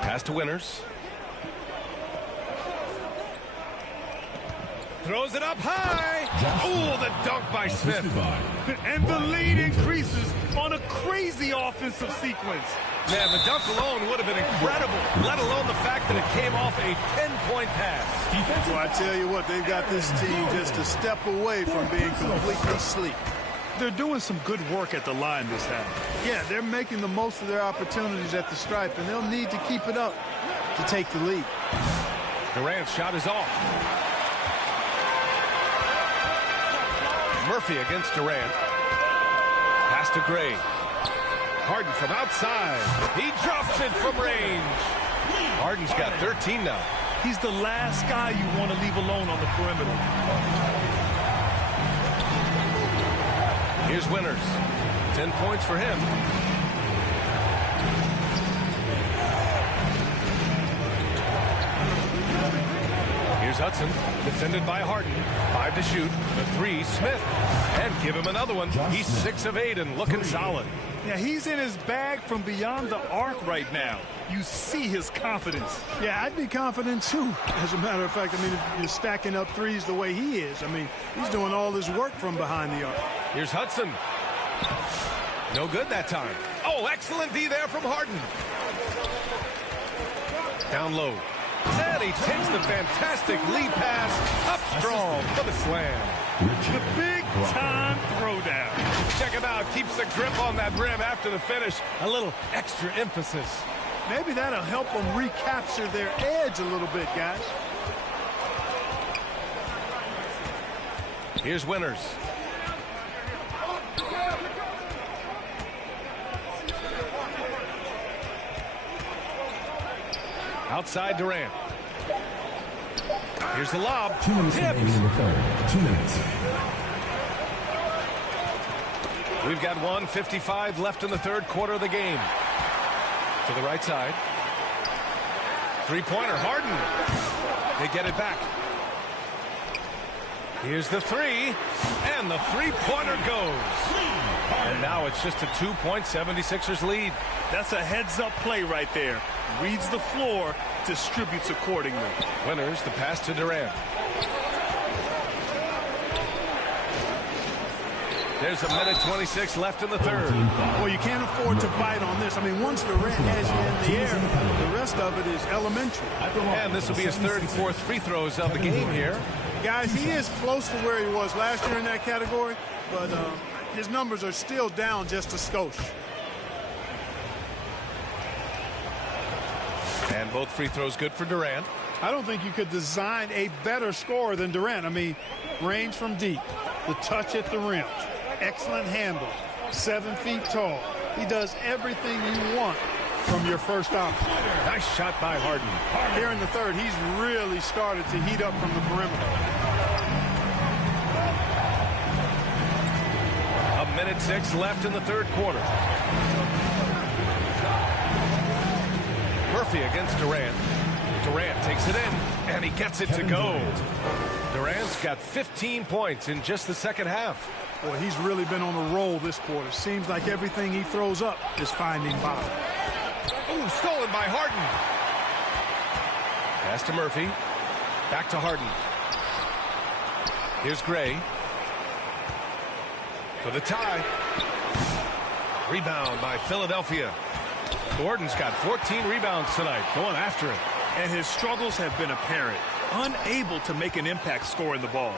Pass to Winters. Throws it up high. Oh, the dunk by Smith. And the lead increases on a crazy offensive sequence. Man, the dunk alone would have been incredible, let alone the fact that it came off a 10-point pass. Well, I tell you what, they've got this team just a step away from being completely sleep. They're doing some good work at the line this half. Yeah, they're making the most of their opportunities at the stripe, and they'll need to keep it up to take the lead. Durant's shot is off. Murphy against Durant. Pass to Gray. Harden from outside. He drops it from range. Harden's got 13 now. He's the last guy you want to leave alone on the perimeter. Here's Winters. 10 points for him. Here's Hudson, defended by Harden. 5 to shoot. The 3, Smith. And give him another one. He's 6 of 8 and looking solid. Yeah, he's in his bag from beyond the arc right now. You see his confidence. Yeah, I'd be confident too. As a matter of fact, I mean, if you're stacking up threes the way he is, I mean, he's doing all his work from behind the arc. Here's Hudson. No good that time. Oh, excellent D there from Harden. Down low. And he takes the fantastic lead pass up strong for the slam. The big-time throwdown. Check him out. Keeps the grip on that rim after the finish. A little extra emphasis. Maybe that'll help them recapture their edge a little bit, guys. Here's Winters. Outside Durant. Here's the lob. 2 minutes remaining in the third. 2 minutes. We've got 1:55 left in the third quarter of the game. To the right side. Three-pointer, Harden. They get it back. Here's the 3, and the three-pointer goes. And now it's just a 2-point 76ers lead. That's a heads-up play right there. Reads the floor, distributes accordingly. Winters, the pass to Durant. There's 1:26 left in the third. Well, you can't afford to bite on this. I mean, once Durant has you in the air, the rest of it is elementary. And this will be his third and fourth free throws of the game here. Guys, he is close to where he was last year in that category, but his numbers are still down just a skosh. And both free throws good for Durant. I don't think you could design a better scorer than Durant. I mean, range from deep, the touch at the rim, excellent handle, 7 feet tall. He does everything you want from your first option. Nice shot by Harden. Here in the third, he's really started to heat up from the perimeter. A minute 6 left in the third quarter. Murphy against Durant. Durant takes it in, and he gets it to go. Durant's got 15 points in just the second half. Boy, he's really been on a roll this quarter. Seems like everything he throws up is finding bottom. Ooh, stolen by Harden. Pass to Murphy. Back to Harden. Here's Gray. For the tie. Rebound by Philadelphia. Gordon's got 14 rebounds tonight, going after it. And his struggles have been apparent. Unable to make an impact scoring the ball.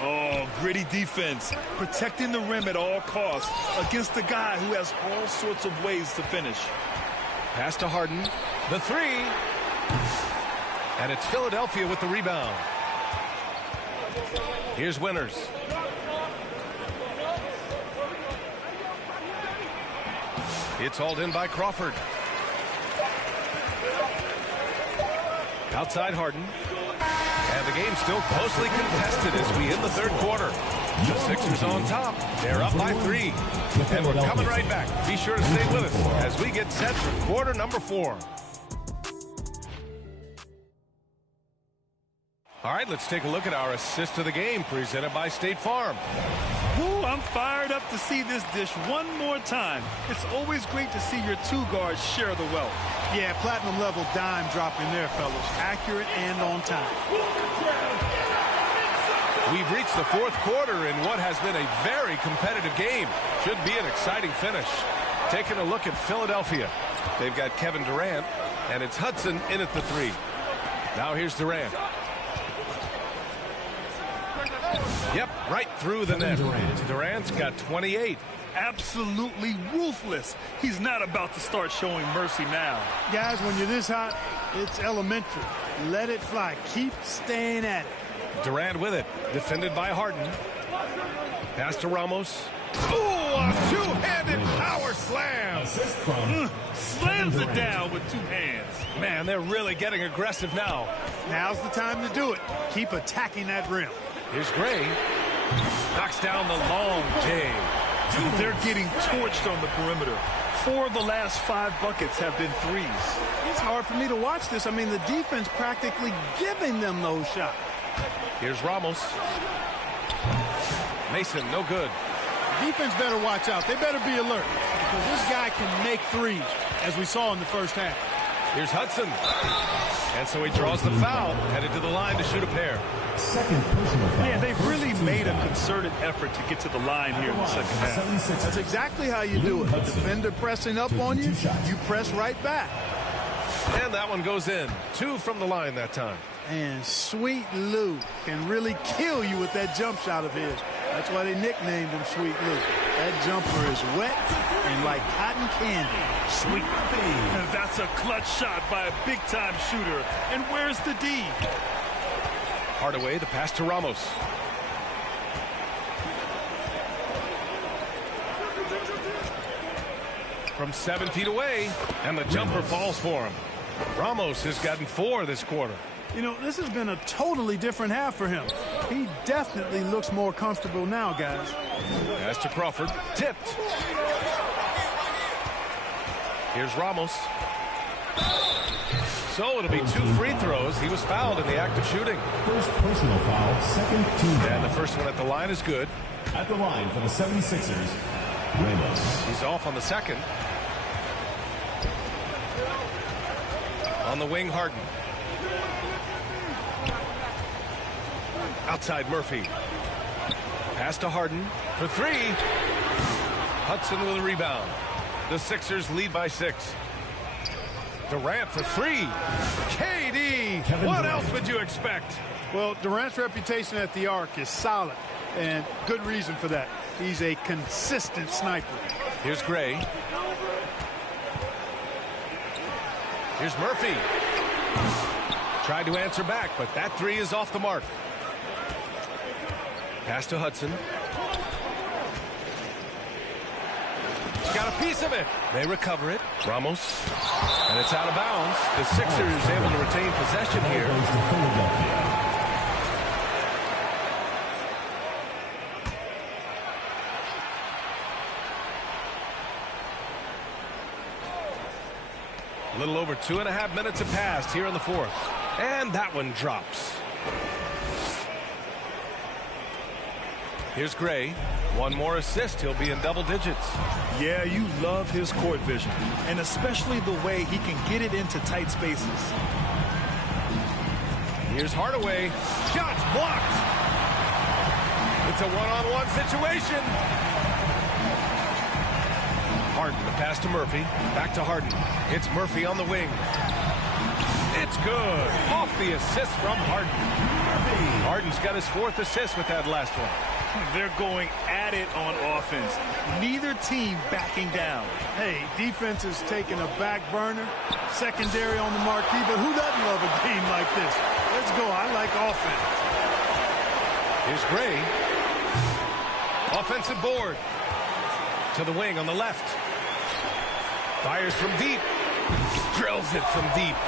Oh, gritty defense. Protecting the rim at all costs against a guy who has all sorts of ways to finish. Pass to Harden. The three. And it's Philadelphia with the rebound. Here's Winters. It's hauled in by Crawford. Outside Harden. And the game's still closely contested as we end the third quarter. The Sixers on top. They're up by 3. And we're coming right back. Be sure to stay with us as we get set for quarter number 4. All right, let's take a look at our assist of the game presented by State Farm. Ooh, I'm fired up to see this dish one more time. It's always great to see your 2 guards share the wealth. Yeah, platinum level dime dropping there, fellas. Accurate and on time. We've reached the fourth quarter in what has been a very competitive game. Should be an exciting finish. Taking a look at Philadelphia. They've got Kevin Durant, and it's Hudson in at the 3. Now here's Durant. Yep, right through the net. Durant's got 28. Absolutely ruthless. He's not about to start showing mercy now. Guys, when you're this hot, it's elementary. Let it fly. Keep staying at it. Durant with it. Defended by Harden. Pass to Ramos. Ooh, a two-handed power slam. Slams it down with 2 hands. Man, they're really getting aggressive now. Now's the time to do it. Keep attacking that rim. Here's Gray. Knocks down the long J. They're getting torched on the perimeter. 4 of the last 5 buckets have been threes. It's hard for me to watch this. I mean, the defense practically giving them those shots. Here's Ramos. Mason, no good. Defense better watch out. They better be alert because this guy can make threes, as we saw in the first half. Here's Hudson. And so he draws the foul, headed to the line to shoot a pair. Second personal foul. Yeah, they've really made a concerted effort to get to the line here in the second half. That's exactly how you do it. Defender pressing up on you, you press right back. And that one goes in. 2 from the line that time. And Sweet Lou can really kill you with that jump shot of his. That's why they nicknamed him Sweet Lou. That jumper is wet and like cotton candy. Sweet. And that's a clutch shot by a big-time shooter. And where's the D? Hardaway, the pass to Ramos. From 7 feet away, and the jumper falls for him. Ramos has gotten 4 this quarter. You know, this has been a totally different half for him. He definitely looks more comfortable now, guys. Pass to Crawford. Tipped. Here's Ramos. So it'll be 2 free throws. He was fouled in the act of shooting. First personal foul, second team foul. And the first one at the line is good. At the line for the 76ers, Ramos. He's off on the second. On the wing, Harden. Outside Murphy. Pass to Harden for 3. Hudson with a rebound. The Sixers lead by 6. Durant for 3. KD. What else would you expect? Well, Durant's reputation at the arc is solid, and good reason for that. He's a consistent sniper. Here's Gray. Here's Murphy. tried to answer back, but that three is off the mark. Pass to Hudson. Got a piece of it. They recover it. Ramos. And it's out of bounds. The Sixers able to retain possession here. A little over 2.5 minutes have passed here in the fourth. And that one drops. Here's Gray. One more assist. He'll be in double digits. Yeah, you love his court vision, and especially the way he can get it into tight spaces. Here's Hardaway. Shots blocked. It's a one-on-one situation. Harden, the pass to Murphy. Back to Harden. It's Murphy on the wing. It's good. Off the assist from Harden. Harden's got his fourth assist with that last one. They're going at it on offense. Neither team backing down. Hey, defense is taking a back burner. Secondary on the marquee, but who doesn't love a game like this? Let's go. I like offense. Here's Gray. Offensive board. To the wing on the left. Fires from deep. Drills it from deep.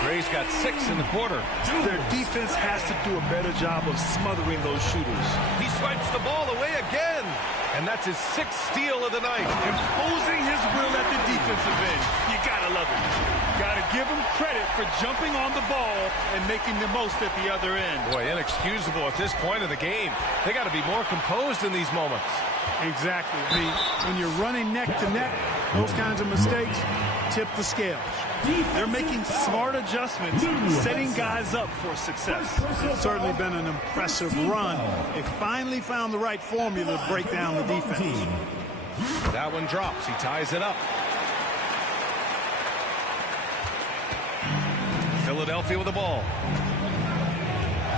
Gray's got 6 in the quarter. Their defense has to do a better job of smothering those shooters. He swipes the ball away again. And that's his 6th steal of the night. Imposing his will at the defensive end. You gotta love it. Gotta give him credit for jumping on the ball and making the most at the other end. Boy, inexcusable at this point of the game. They got to be more composed in these moments. Exactly. I mean, when you're running neck to neck, those kinds of mistakes tip the scales. They're making smart adjustments, setting guys up for success. It's certainly been an impressive run. They finally found the right formula to break down the defense. That one drops. He ties it up. Philadelphia with the ball.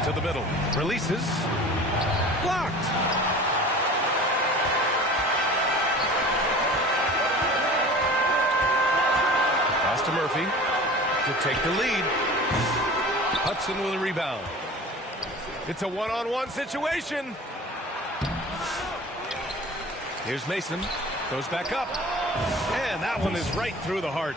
To the middle. Releases. Blocked. Pass to Murphy to take the lead. Hudson with a rebound. It's a one-on-one situation. Here's Mason. Goes back up. And that one is right through the heart.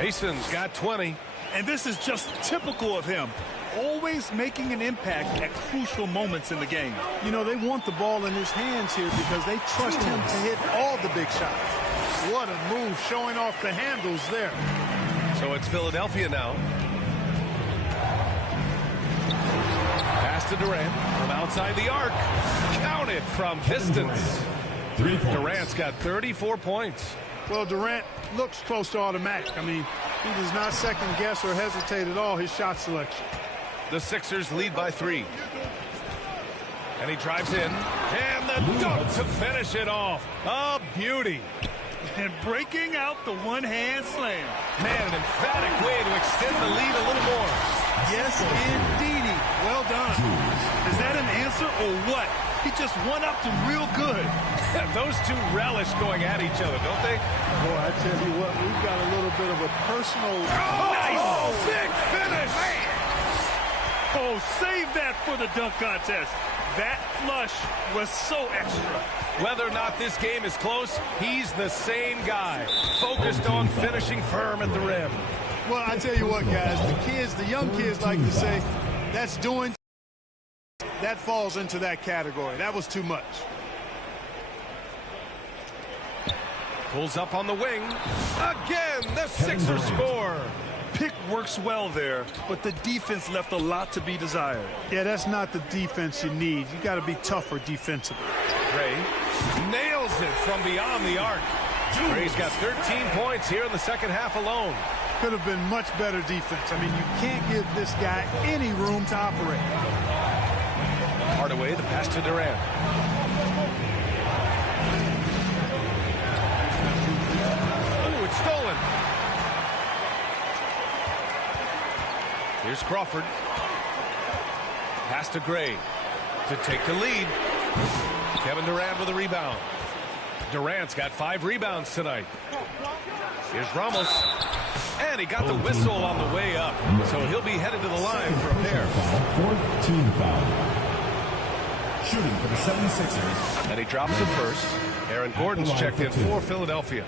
Mason's got 20. And this is just typical of him. Always making an impact at crucial moments in the game. You know, they want the ball in his hands here because they trust him to hit all the big shots. What a move, showing off the handles there. So it's Philadelphia now. Pass to Durant from outside the arc. Counted from distance. Durant's got 34 points. Well, Durant looks close to automatic. I mean, he does not second guess or hesitate at all his shot selection. The Sixers lead by 3. And he drives in. And the dunk to finish it off. A beauty. And breaking out the one-hand slam. Man, an emphatic way to extend the lead a little more. Yes, indeedy. Well done. Is that an answer or what? He just one-upped him real good. Those two relish going at each other, don't they? Boy, I tell you what, we've got a little bit of a personal... Nice! Big finish! Oh, save that for the dunk contest. That flush was so extra. Whether or not this game is close, he's the same guy. Focused on finishing firm at the rim. Well, I tell you what, guys, the young kids like to say, that's doing... That falls into that category. That was too much. Pulls up on the wing. Again, the Sixers score. Pick works well there, but the defense left a lot to be desired. Yeah, that's not the defense you need. You got to be tougher defensively. Gray nails it from beyond the arc. Gray's got 13 points here in the second half alone. Could have been much better defense. I mean, you can't give this guy any room to operate. Hardaway, the pass to Durant. Oh, it's stolen. Here's Crawford. Pass to Gray to take the lead. Kevin Durant with a rebound. Durant's got 5 rebounds tonight. Here's Ramos. And he got the whistle on the way up, so he'll be headed to the line for a pair. Fourth team foul. Shooting for the 76ers. And he drops it first. Aaron Gordon's checked in for Philadelphia.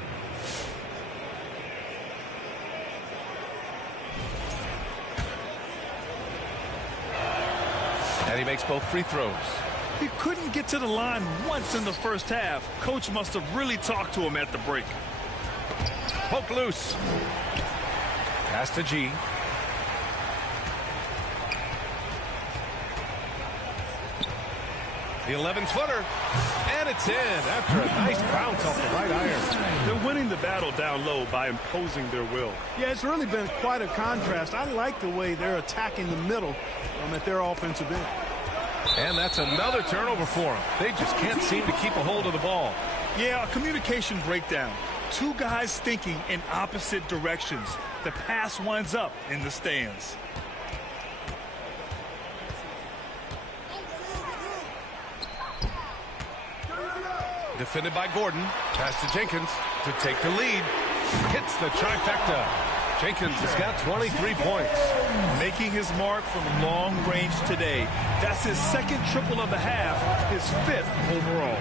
And he makes both free throws. He couldn't get to the line once in the first half. Coach must have really talked to him at the break. Poke loose. Pass to G. The 11-footer. And it's in after a nice bounce off the right iron. They're winning the battle down low by imposing their will. Yeah, it's really been quite a contrast. I like the way they're attacking the middle at their offensive end. And that's another turnover for them. They just can't seem to keep a hold of the ball. Yeah, a communication breakdown. Two guys thinking in opposite directions. The pass winds up in the stands. Defended by Gordon. Pass to Jenkins to take the lead. Hits the trifecta. Jenkins has got 23 points. Making his mark from long range today. That's his second triple of the half, his fifth overall.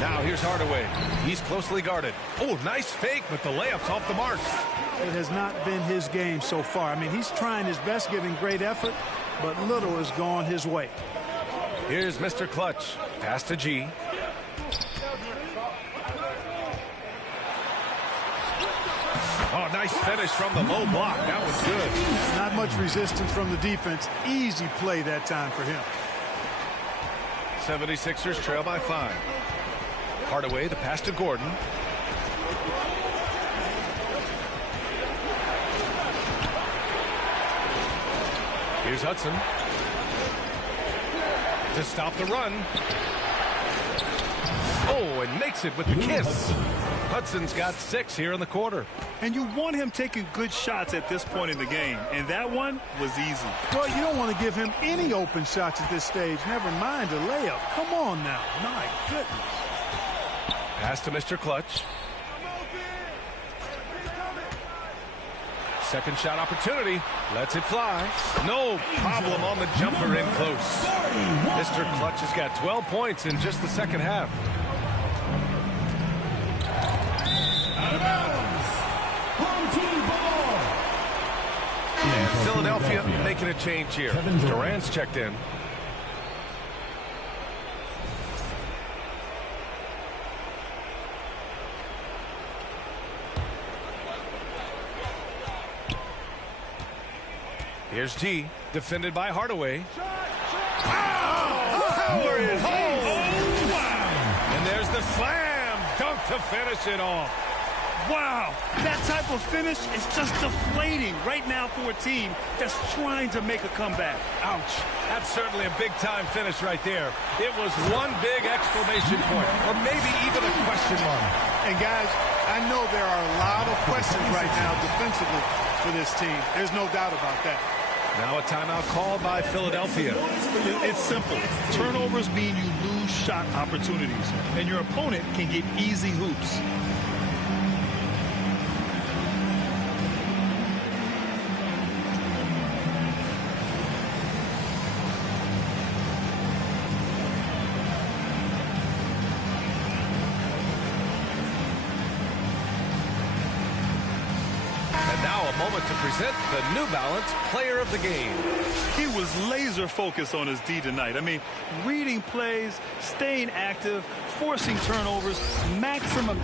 Now here's Hardaway. He's closely guarded. Oh, nice fake, but the layup's off the mark. It has not been his game so far. I mean, he's trying his best, giving great effort, but little has gone his way. Here's Mr. Clutch. Pass to G. Oh, nice finish from the low block. That was good. Not much resistance from the defense. Easy play that time for him. 76ers trail by 5. Hardaway, the pass to Gordon. Here's Hudson. To stop the run. Oh, and makes it with the kiss. Hudson's got 6 here in the quarter. And you want him taking good shots at this point in the game. And that one was easy. Well, you don't want to give him any open shots at this stage. Never mind a layup. Come on now. My goodness. Pass to Mr. Clutch. Second shot opportunity. Lets it fly. No problem on the jumper in close. Mr. Clutch has got 12 points in just the second half. Philadelphia making a change here. Durant's checked in. Here's G, defended by Hardaway. Power is home. And there's the slam dunk to finish it off. Wow, that type of finish is just deflating right now for a team that's trying to make a comeback. Ouch. That's certainly a big-time finish right there. It was one big exclamation point, or maybe even a question mark. And, guys, I know there are a lot of questions right now defensively for this team. There's no doubt about that. Now a timeout called by Philadelphia. It's simple. Turnovers mean you lose shot opportunities, and your opponent can get easy hoops. Moment to present the New Balance Player of the Game. He was laser focused on his D tonight. I mean, reading plays, staying active, forcing turnovers, maximum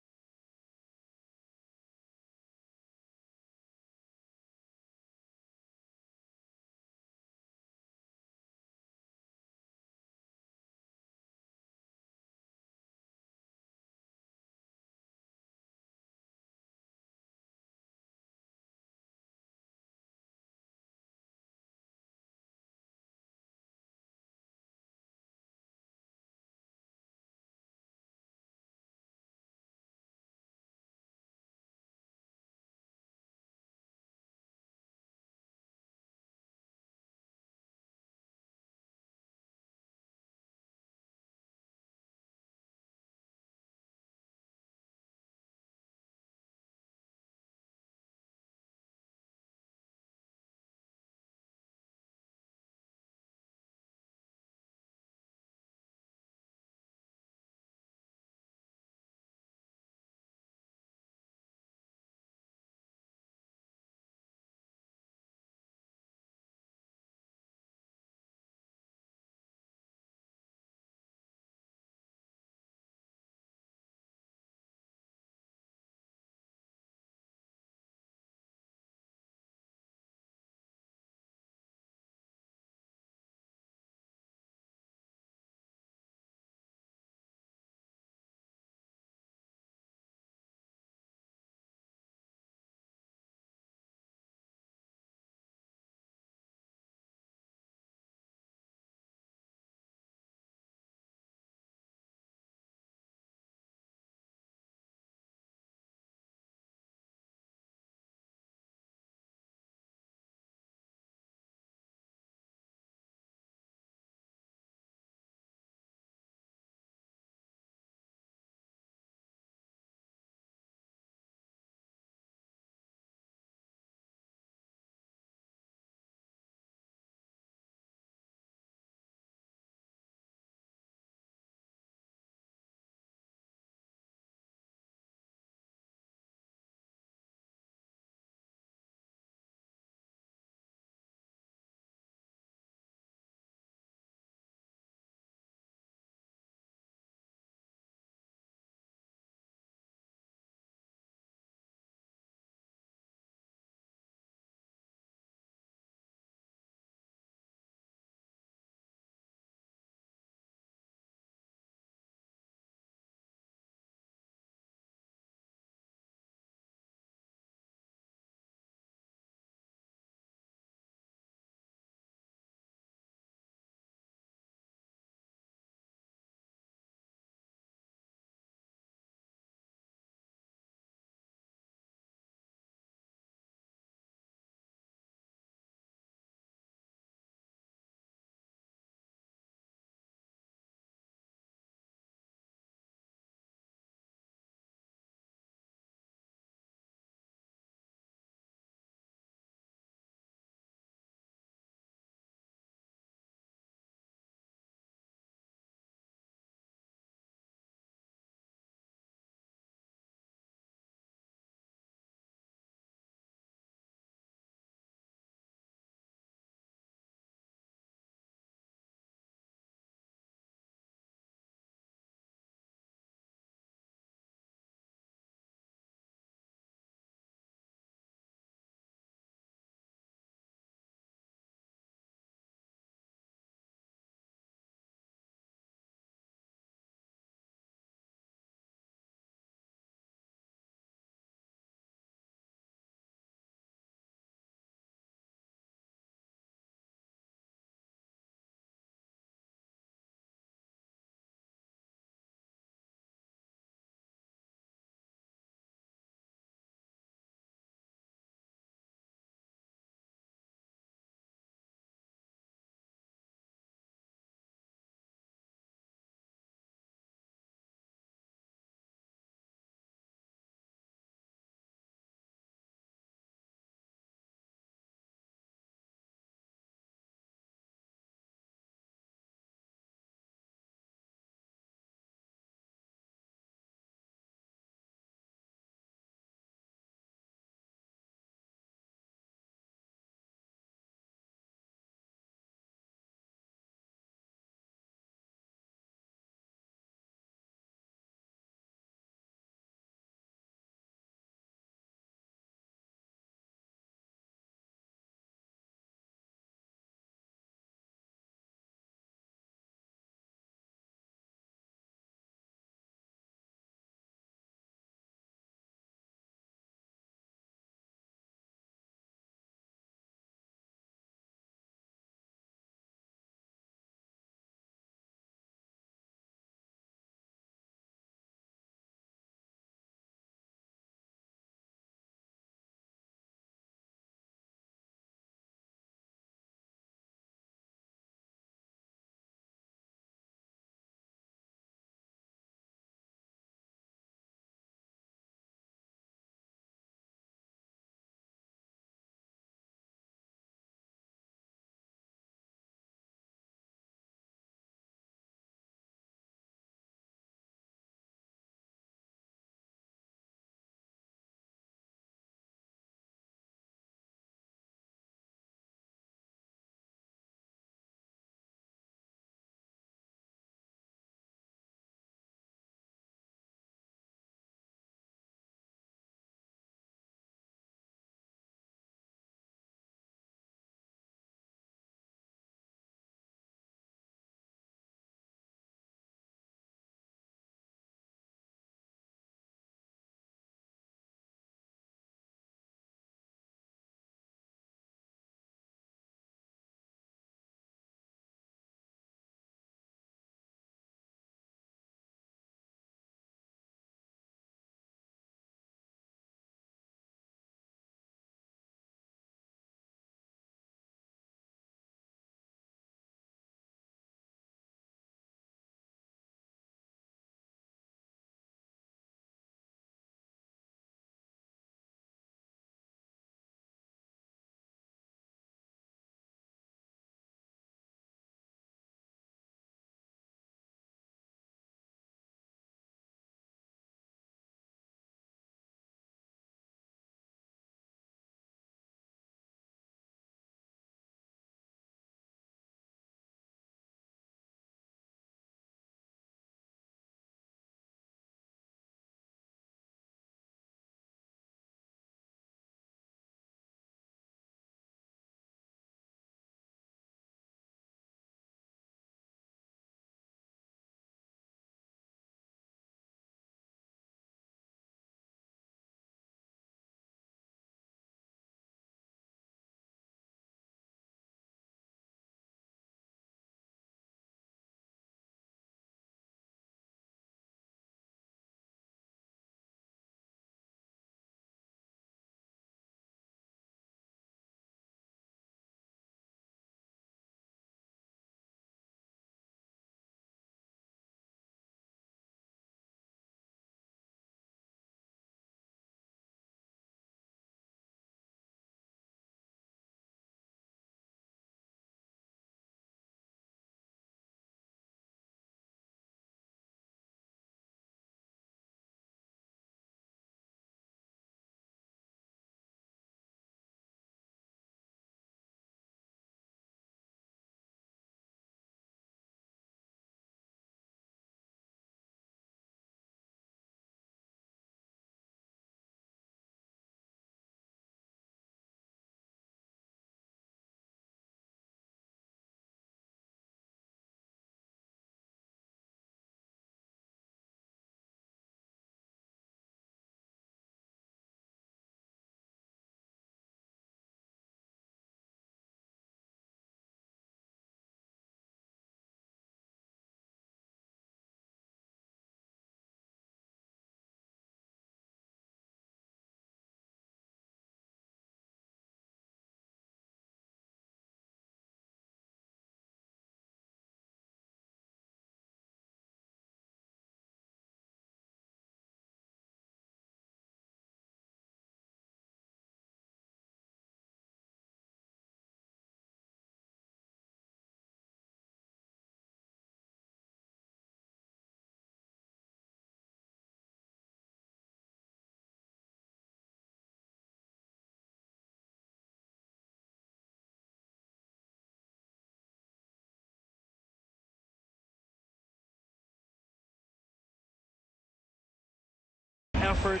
effort.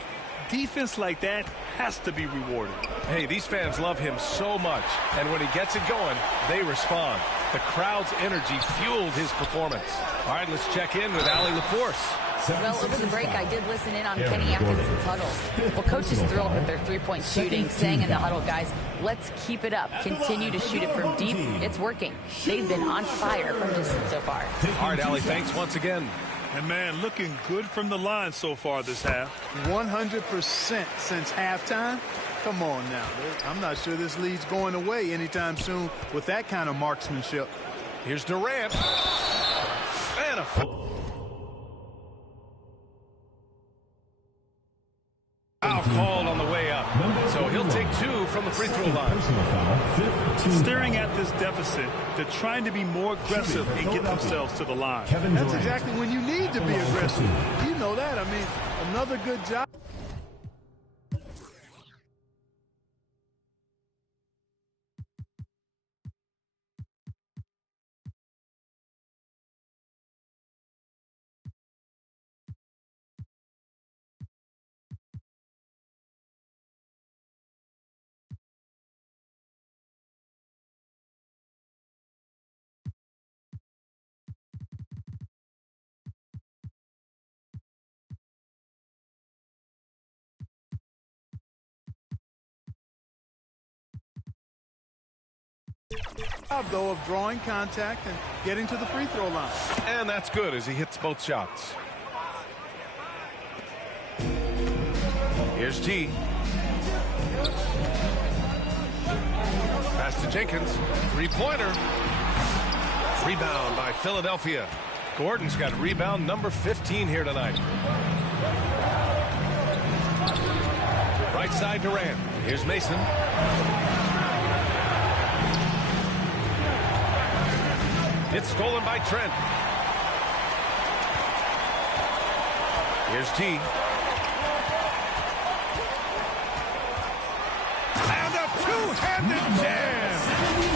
Defense like that has to be rewarded. Hey, these fans love him so much, and when he gets it going, they respond. The crowd's energy fueled his performance. All right, let's check in with Allie LaForce. Well, over the break, I did listen in on Kenny Atkinson's huddle. Well, Coach is thrilled with their three-point shooting, saying in the huddle, guys, let's keep it up. Continue to shoot it from deep. It's working. They've been on fire from distance so far. All right, Allie, thanks once again. And, man, looking good from the line so far this half. 100% since halftime. Come on now. I'm not sure this lead's going away anytime soon with that kind of marksmanship. Here's Durant. And a foul called on the way up. So he'll take 2 from the free throw line. Staring at this deficit, they're trying to be more aggressive and get themselves to the line. That's exactly when you need to be aggressive. You know that. I mean, another good job. Though of drawing contact and getting to the free throw line. And that's good as he hits both shots. Here's G. Pass to Jenkins. Three-pointer. Rebound by Philadelphia. Gordon's got rebound number 15 here tonight. Right side Durant. Here's Mason. It's stolen by Trent. Here's T. And a two-handed jam.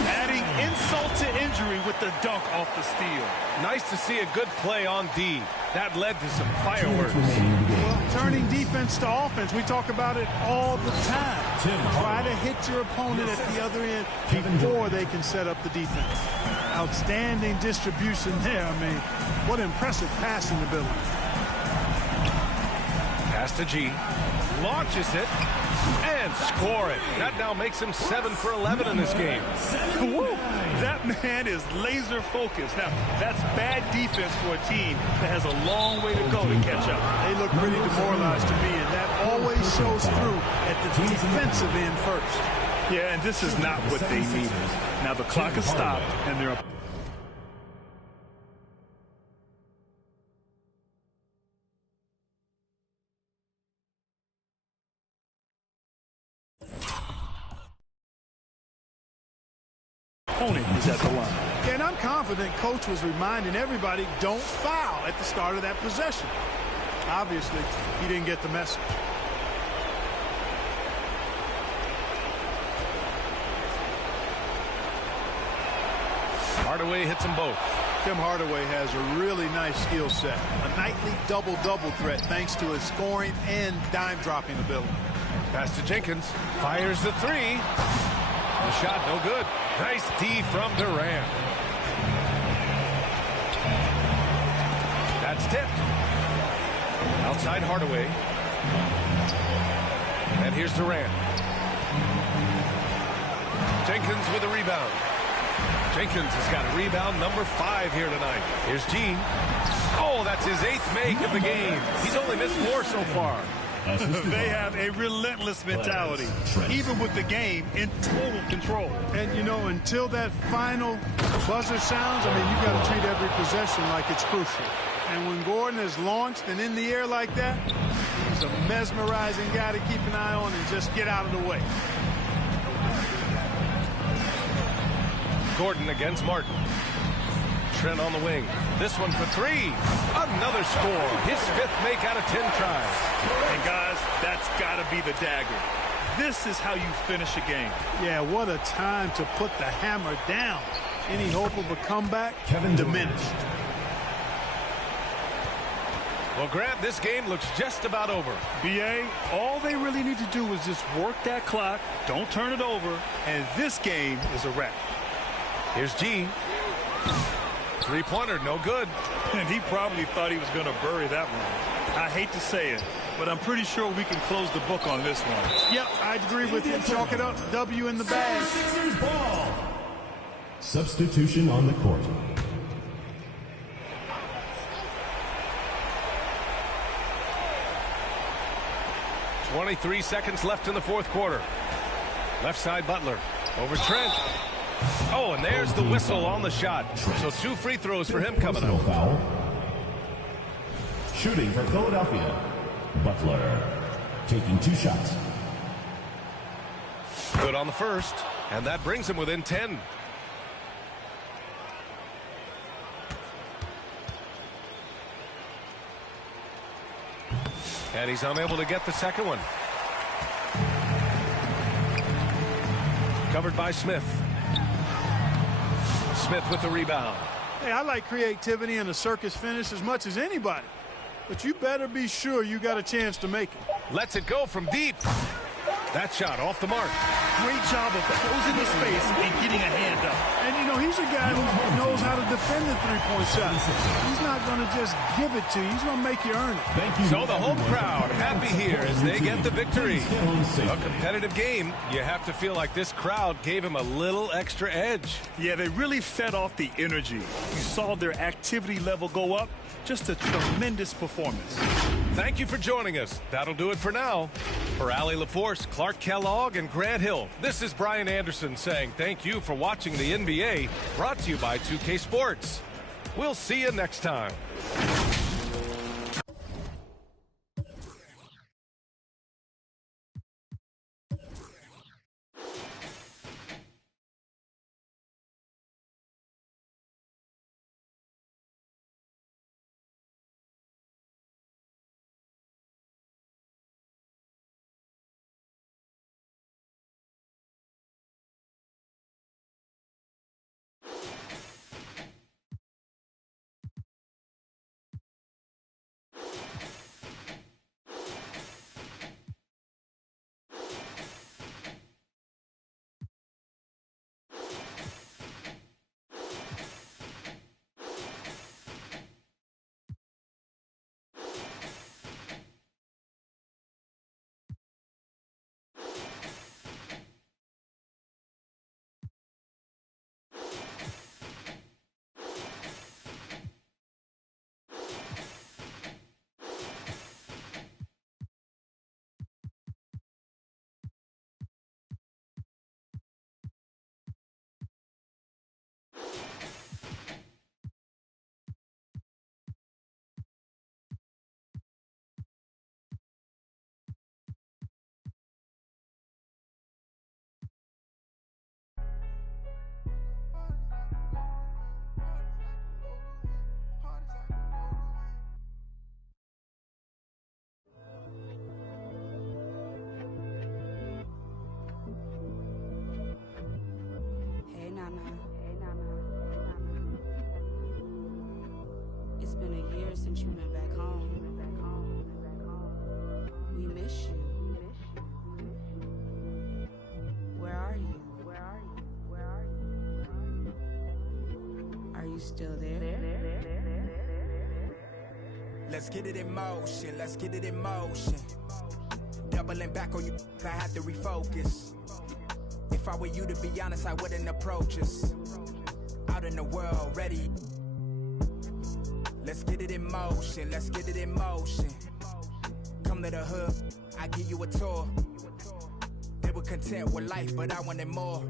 Adding insult to injury with the dunk off the steal. Nice to see a good play on D. That led to some fireworks. Well, turning defense to offense, we talk about it all the time. Try to hit your opponent at the other end before they can set up the defense. Outstanding distribution there. I mean, what impressive passing ability. Pass to G. Launches it and score it. That now makes him 7 for 11 in this game. Woo. That man is laser focused. Now, that's bad defense for a team that has a long way to go to catch up. They look pretty demoralized to me, and that always shows through at the defensive end first. Yeah, and this is not what they needed. Now the clock is stopped, and they're up. Opponent is at the line. And I'm confident Coach was reminding everybody, don't foul at the start of that possession. Obviously, he didn't get the message. Hardaway hits them both. Tim Hardaway has a really nice skill set. A nightly double-double threat thanks to his scoring and dime-dropping ability. Pass to Jenkins. Fires the three. The shot no good. Nice D from Durant. That's tipped. Outside Hardaway. And here's Durant. Jenkins with a rebound. Jenkins has got a rebound number 5 here tonight. Here's G. Oh, that's his 8th make of the game. He's only missed 4 so far. They have a relentless mentality, even with the game in total control. And, you know, until that final buzzer sounds, I mean, you've got to treat every possession like it's crucial. And when Gordon is launched and in the air like that, he's a mesmerizing guy to keep an eye on and just get out of the way. Gordon against Martin. Trent on the wing. This one for 3. Another score. His 5th make out of 10 tries. And guys, that's got to be the dagger. This is how you finish a game. Yeah, what a time to put the hammer down. Any hope of a comeback? Diminished. Well, Grant, this game looks just about over. B.A., all they really need to do is just work that clock, don't turn it over, and this game is a wrap. Here's G. Three-pointer, no good. And he probably thought he was going to bury that one. I hate to say it, but I'm pretty sure we can close the book on this one. Yep, I agree with you. Chalk it up. W in the bag. Sixers ball. Substitution on the court. .23 seconds left in the fourth quarter. Left side Butler. Over Trent. Oh, and there's the whistle on the shot. So 2 free throws for him coming up. Foul. Shooting for Philadelphia. Butler taking 2 shots. Good on the first, and that brings him within 10. And he's unable to get the second one. Covered by Smith. Smith with the rebound. Hey, I like creativity and a circus finish as much as anybody. But you better be sure you got a chance to make it. Lets it go from deep. That shot off the mark. Great job of closing the space and getting a hand up. And, you know, he's a guy who knows how to defend the three-point shot. He's not going to just give it to you. He's going to make you earn it. Thank you. So the home crowd happy here as they get the victory. A competitive game. You have to feel like this crowd gave him a little extra edge. Yeah, they really fed off the energy. You saw their activity level go up. Just a tremendous performance. Thank you for joining us. That'll do it for now. For Allie LaForce, Clark Kellogg, and Grant Hill, this is Brian Anderson saying thank you for watching the NBA, brought to you by 2K Sports. We'll see you next time. It's been a year since you've been back home. We miss you. Where are you? Are you still there? Let's get it in motion, let's get it in motion. Doubling back on you, I had to refocus. If I were you, to be honest, I wouldn't approach us. Out in the world, ready. Let's get it in motion, let's get it in motion. Come to the hood, I give you a tour. They were content with life, but I wanted more.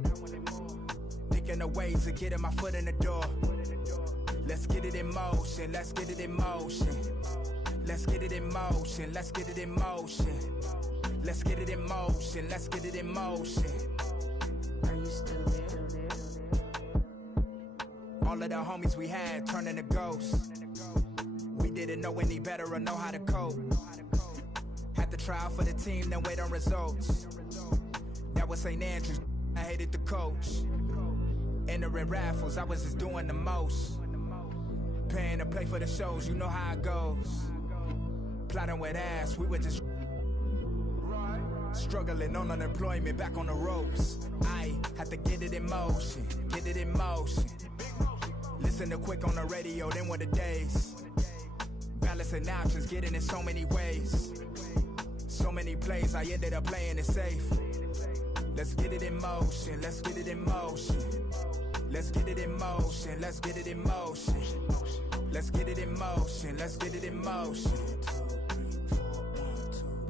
Thinking of ways of getting my foot in the door. Let's get it in motion, let's get it in motion. Let's get it in motion, let's get it in motion. Let's get it in motion, let's get it in motion. Are you still there? All of the homies we had turning to ghosts. We didn't know any better or know how to cope. Had to try out for the team, then wait on results. That was St. Andrews, I hated the coach. Entering raffles, I was just doing the most. Paying to play for the shows, you know how it goes. plotting with ass. We were just struggling on unemployment, back on the ropes. I had to get it in motion, get it in motion. Listen to Quick on the radio, then were the days. Balancing options, getting in so many ways. So many plays, I ended up playing it safe. Let's get it in motion, let's get it in motion. Let's get it in motion, let's get it in motion. Let's get it in motion, let's get it in motion. 2, 3, 4, 1,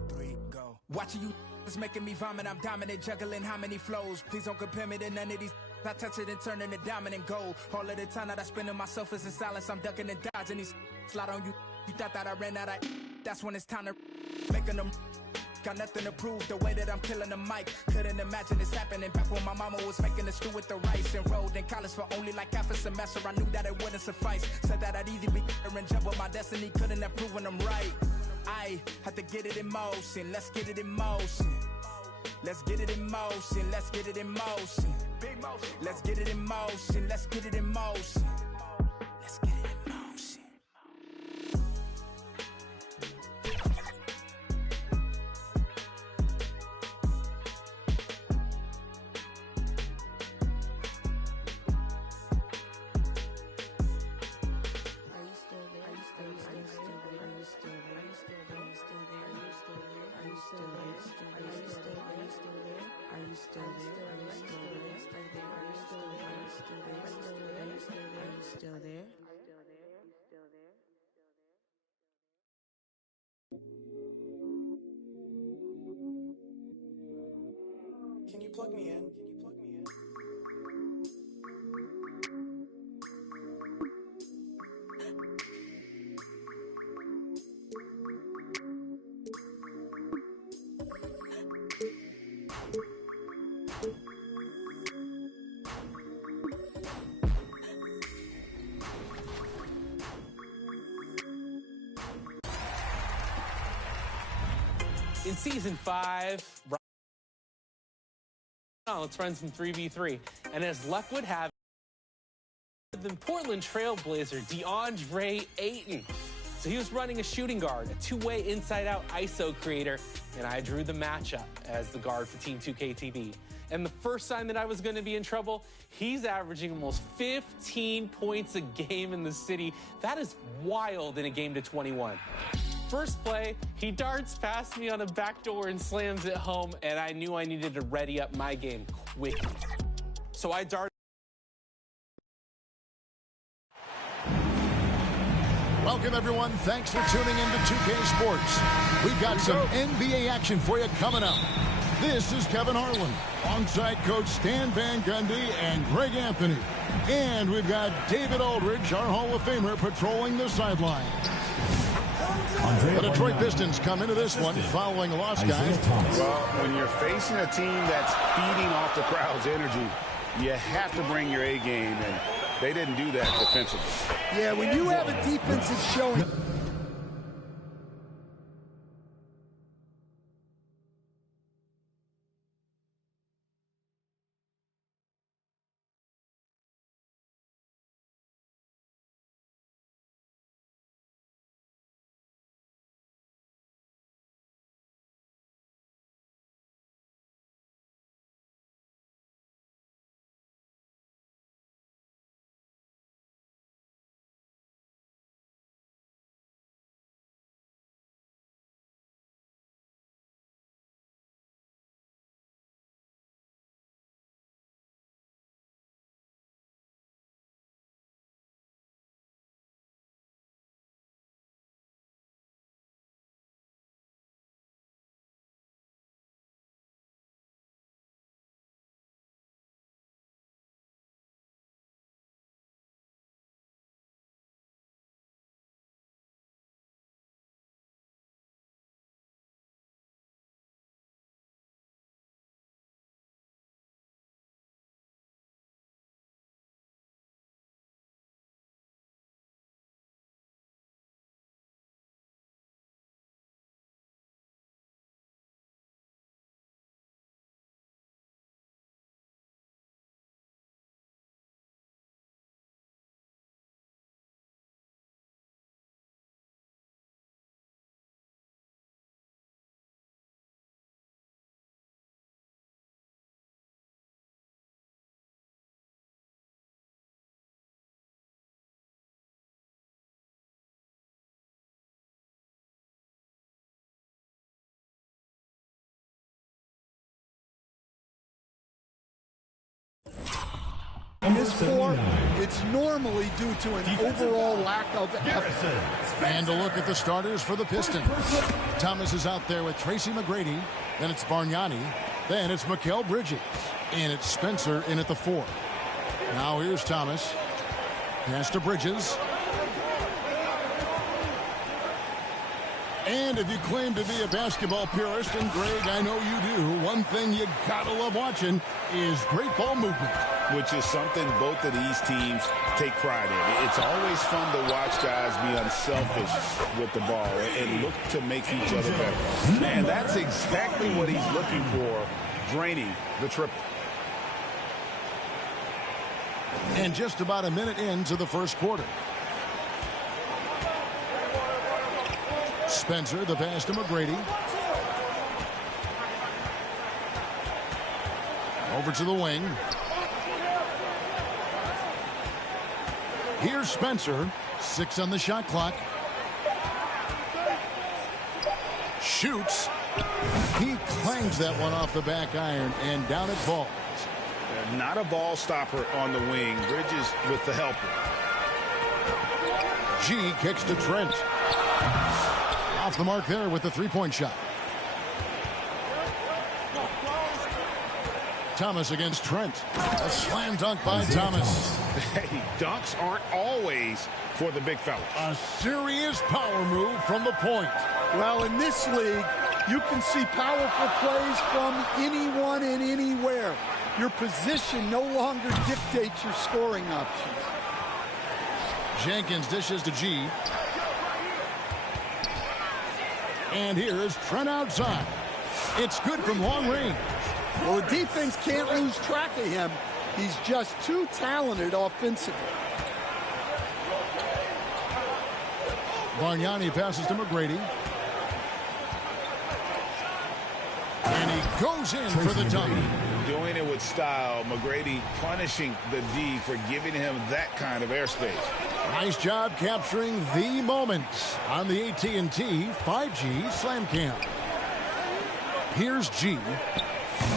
2, 3, go. Watching you is making me vomit, I'm dominant, juggling how many flows. Please don't compare me to none of these. I touch it and turn into dominant gold. All of the time that I spend on myself is in silence. I'm ducking and dodging these slide on you. You thought that I ran out of that's when it's time to making them. Got nothing to prove the way that I'm killing the mic. Couldn't imagine this happening back when my mama was making the stew with the rice. Enrolled in college for only like half a semester. I knew that it wouldn't suffice. Said that I'd either be or in jump, but my destiny couldn't have proven them right. I had to get it in motion. Let's get it in motion. Let's get it in motion. Let's get it in motion. Let's get it in motion. Let's get it in motion. Let's get it in motion. Can you plug me in? In Season 5, let's run some 3v3. And as luck would have it, the Portland Trailblazer, DeAndre Ayton. So he was running a shooting guard, a two-way inside-out ISO creator, and I drew the matchup as the guard for Team 2K TV. And the first time that I was going to be in trouble, he's averaging almost 15 points a game in the city. That is wild in a game to 21. First play, he darts past me on a backdoor and slams it home, and I knew I needed to ready up my game quickly. So I darted. Welcome, everyone. Thanks for tuning in to 2K Sports. We've got some NBA action for you coming up. This is Kevin Harlan, alongside Coach Stan Van Gundy and Greg Anthony. And we've got David Aldridge, our Hall of Famer, patrolling the sideline. The Detroit Pistons come into this one following a loss, guys. Well, when you're facing a team that's feeding off the crowd's energy, you have to bring your A game, and they didn't do that defensively. Yeah, when you have a defense that's showing His score, it's normally due to an overall lack of effort. And a look at the starters for the Pistons. Thomas is out there with Tracy McGrady. Then it's Bargnani. Then it's Mikal Bridges. And it's Spencer in at the 4. Now here's Thomas. Pass to Bridges. And if you claim to be a basketball purist, and Greg, I know you do, one thing you gotta love watching is great ball movement. Which is something both of these teams take pride in. It's always fun to watch guys be unselfish with the ball and look to make each other better. And that's exactly what he's looking for, draining the triple. And just about a minute into the first quarter. Spencer, the pass to McGrady. Over to the wing. Here's Spencer. 6 on the shot clock. Shoots. He clangs that one off the back iron and down it falls. Not a ball stopper on the wing. Bridges with the helper. G kicks to Trent. Off the mark there with the three-point shot. Thomas against Trent. A slam dunk by Thomas. Hey, dunks aren't always for the big fella. A serious power move from the point. Well, in this league, you can see powerful plays from anyone and anywhere. Your position no longer dictates your scoring options. Jenkins dishes to G. And here is Trent outside. It's good from long range. Well, the defense can't lose track of him. He's just too talented offensively. Bargnani passes to McGrady. And he goes in for the dunk. Doing it with style. McGrady punishing the D for giving him that kind of airspace. Nice job capturing the moments on the AT&T 5G Slam Cam. Here's G.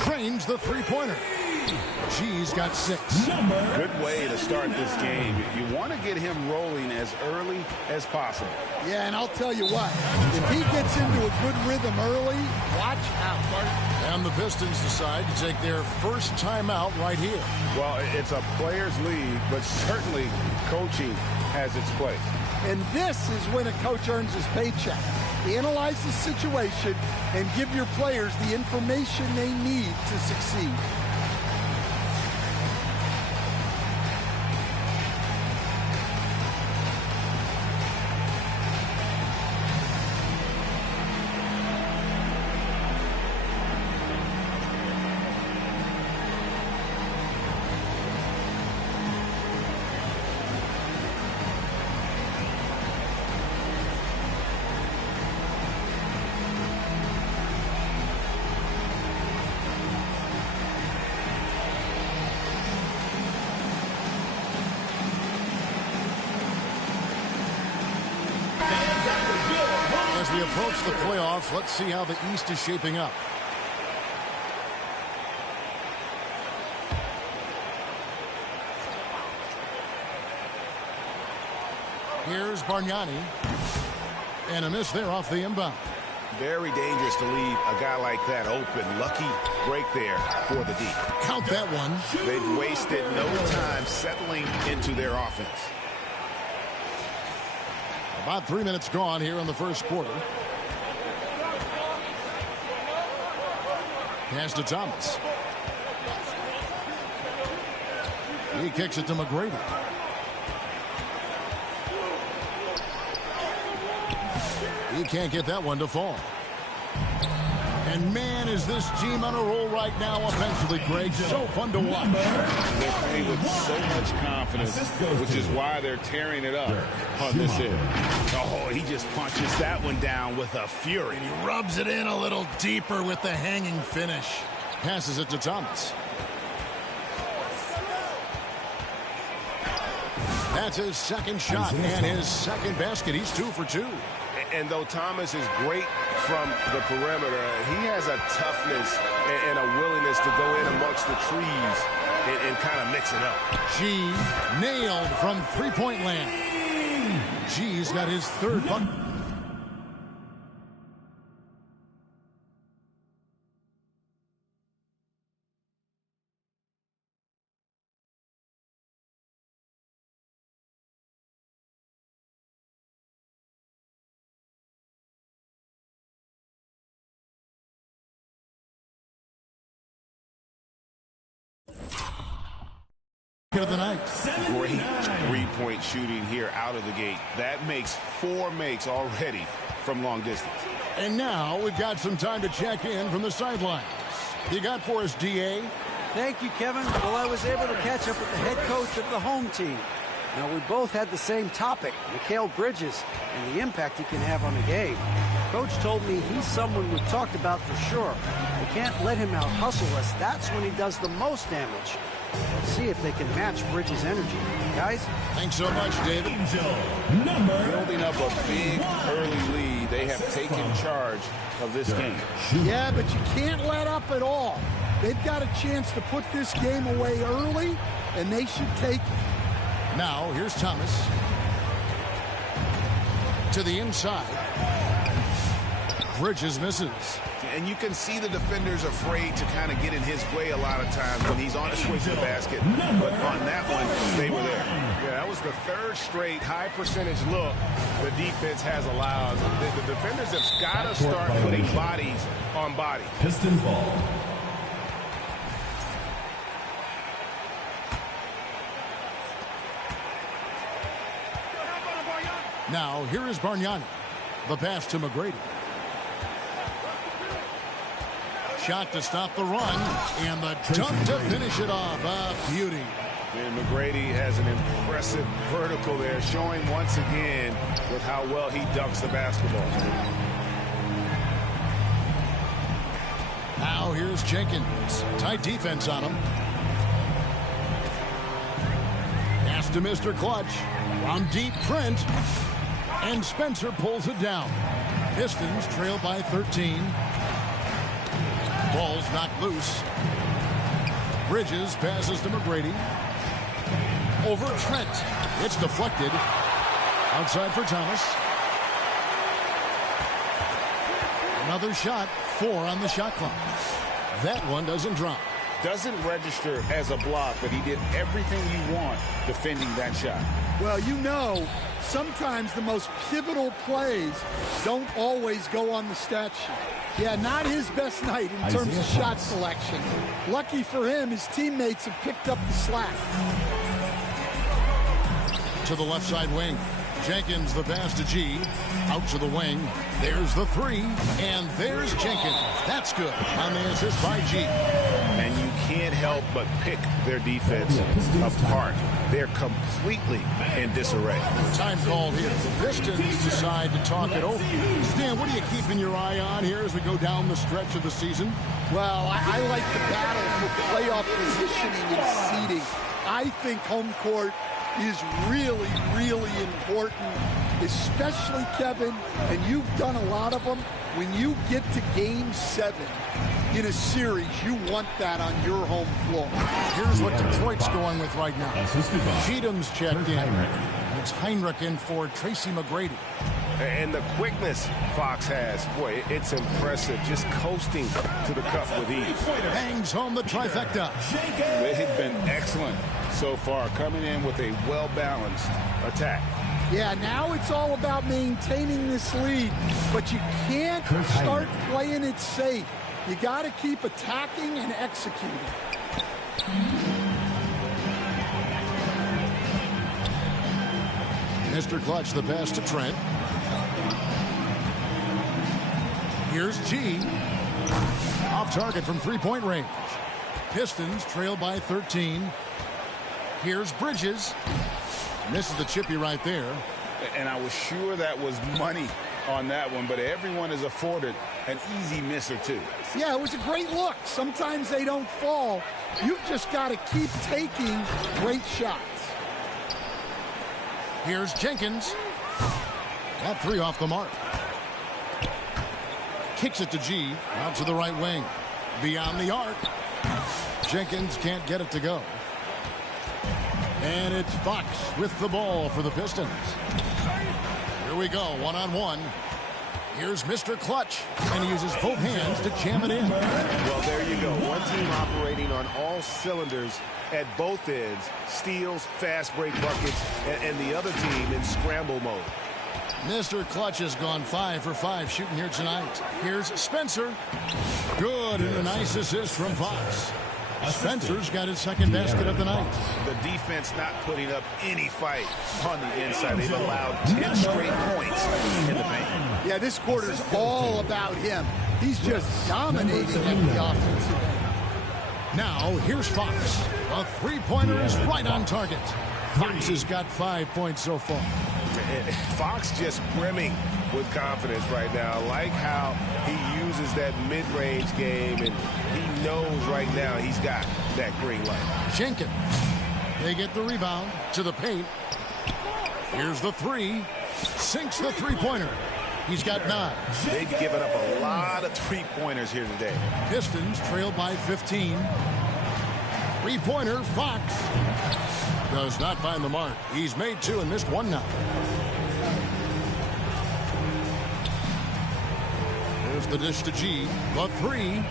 Cranes the three-pointer. G's got 6. Good way to start this game. You want to get him rolling as early as possible. Yeah, and I'll tell you what. If he gets into a good rhythm early, watch out, Bart. And the Pistons decide to take their first timeout right here. Well, it's a players' league, but certainly coaching has its place. And this is when a coach earns his paycheck. Analyze the situation and give your players the information they need to succeed. As we approach the playoffs, let's see how the East is shaping up. Here's Bargnani. And a miss there off the inbound. Very dangerous to leave a guy like that open. Lucky break there for the D. Count that one. They've wasted no time settling into their offense. About 3 minutes gone here in the first quarter. Pass to Thomas. He kicks it to McGrady. He can't get that one to fall. And man, is this team on a roll right now offensively, Greg. So fun to watch. They're playing with so much confidence, which is why they're tearing it up on this end. Oh, he just punches that one down with a fury. And he rubs it in a little deeper with the hanging finish. Passes it to Thomas. That's his second shot and his second basket. He's 2 for 2. And though Thomas is great from the perimeter. He has a toughness and a willingness to go in amongst the trees and kind of mix it up. G nailed from three-point land. G's got his third bucket. Of the night. Great three-point shooting here out of the gate. That makes 4 makes already from long distance. And now we've got some time to check in from the sidelines. You got for us, DA? Thank you, Kevin. Well, I was able to catch up with the head coach of the home team. Now, we both had the same topic, Mikal Bridges, and the impact he can have on the game. Coach told me he's someone we've talked about for sure. We can't let him out-hustle us. That's when he does the most damage. Let's see if they can match Bridges' energy. Guys? Thanks so much, David. Building up a big early lead. They have taken charge of this game. Yeah, but you can't let up at all. They've got a chance to put this game away early, and they should take it. Now, here's Thomas. To the inside. Bridges misses. And you can see the defenders afraid to kind of get in his way a lot of times when he's on his way to the basket. But on that one, they were there. Yeah, that was the third straight high percentage look the defense has allowed. The defenders have got to start putting bodies on bodies. Pistons ball. Now, here is Bargnani. The pass to McGrady. Shot to stop the run, and the dunk to finish it off. A beauty. And McGrady has an impressive vertical there, showing once again with how well he dunks the basketball. Now here's Jenkins. Tight defense on him. Pass to Mr. Clutch. On deep, Trent. And Spencer pulls it down. Pistons trail by 13. Ball's knocked loose. Bridges passes to McGrady. Over Trent. It's deflected. Outside for Thomas. Another shot. 4 on the shot clock. That one doesn't drop. Doesn't register as a block, but he did everything you want defending that shot. Well, you know, sometimes the most pivotal plays don't always go on the stat sheet. Yeah, not his best night in terms of shot selection. Lucky for him, his teammates have picked up the slack. To the left side wing. Jenkins, the pass to G. Out to the wing. There's the 3. And there's Jenkins. That's good on the assist by G. And you can't help but pick their defense apart. They're completely in disarray. Time called here. The Pistons decide to talk it over. Stan, what are you keeping your eye on here as we go down the stretch of the season? Well, I like the battle for playoff positioning and seeding. I think home court is really, really important, especially, Kevin, and you've done a lot of them. When you get to Game 7 in a series, you want that on your home floor. Here's what Detroit's going with right now. Cheatham's checked in. And it's Heinrich in for Tracy McGrady. And the quickness Fox has, boy, it's impressive. Just coasting to the cup with ease. Bangs home the trifecta. They've been excellent so far, coming in with a well-balanced attack. Yeah, now it's all about maintaining this lead, but you can't start playing it safe. You got to keep attacking and executing. Mr. Clutch, the pass to Trent. Here's G. Off target from three-point range. Pistons trail by 13. Here's Bridges. Misses the chippy right there. And I was sure that was money on that one, but everyone is afforded an easy miss or two. Yeah, it was a great look. Sometimes they don't fall. You've just got to keep taking great shots. Here's Jenkins. That 3 off the mark. kicks it to G, out to the right wing. Beyond the arc. Jenkins can't get it to go. And it's Fox with the ball for the Pistons. Here we go, one-on-one. Here's Mr. Clutch, and he uses both hands to jam it in. Well, there you go. One team operating on all cylinders at both ends. Steals, fast break buckets, and the other team in scramble mode. Mr. Clutch has gone 5 for 5 shooting here tonight. Here's Spencer. Good, and a nice assist from Fox. Spencer's got his second basket of the night. The defense not putting up any fight on the inside. They've allowed 10 straight points in the paint. Yeah, this quarter's all about him. He's just dominating at the offensive end. Now, here's Fox. A three-pointer is right on target. Fox has got 5 points so far. Fox just brimming with confidence right now. I like how he uses that mid-range game, and he knows right now he's got that green light. Jenkins. They get the rebound to the paint. Here's the three. Sinks the three-pointer. He's got 9. They've given up a lot of three-pointers here today. Pistons trail by 15. Three-pointer, Fox. Does not find the mark. He's made 2 and missed 1 now. There's the dish to G. The 3.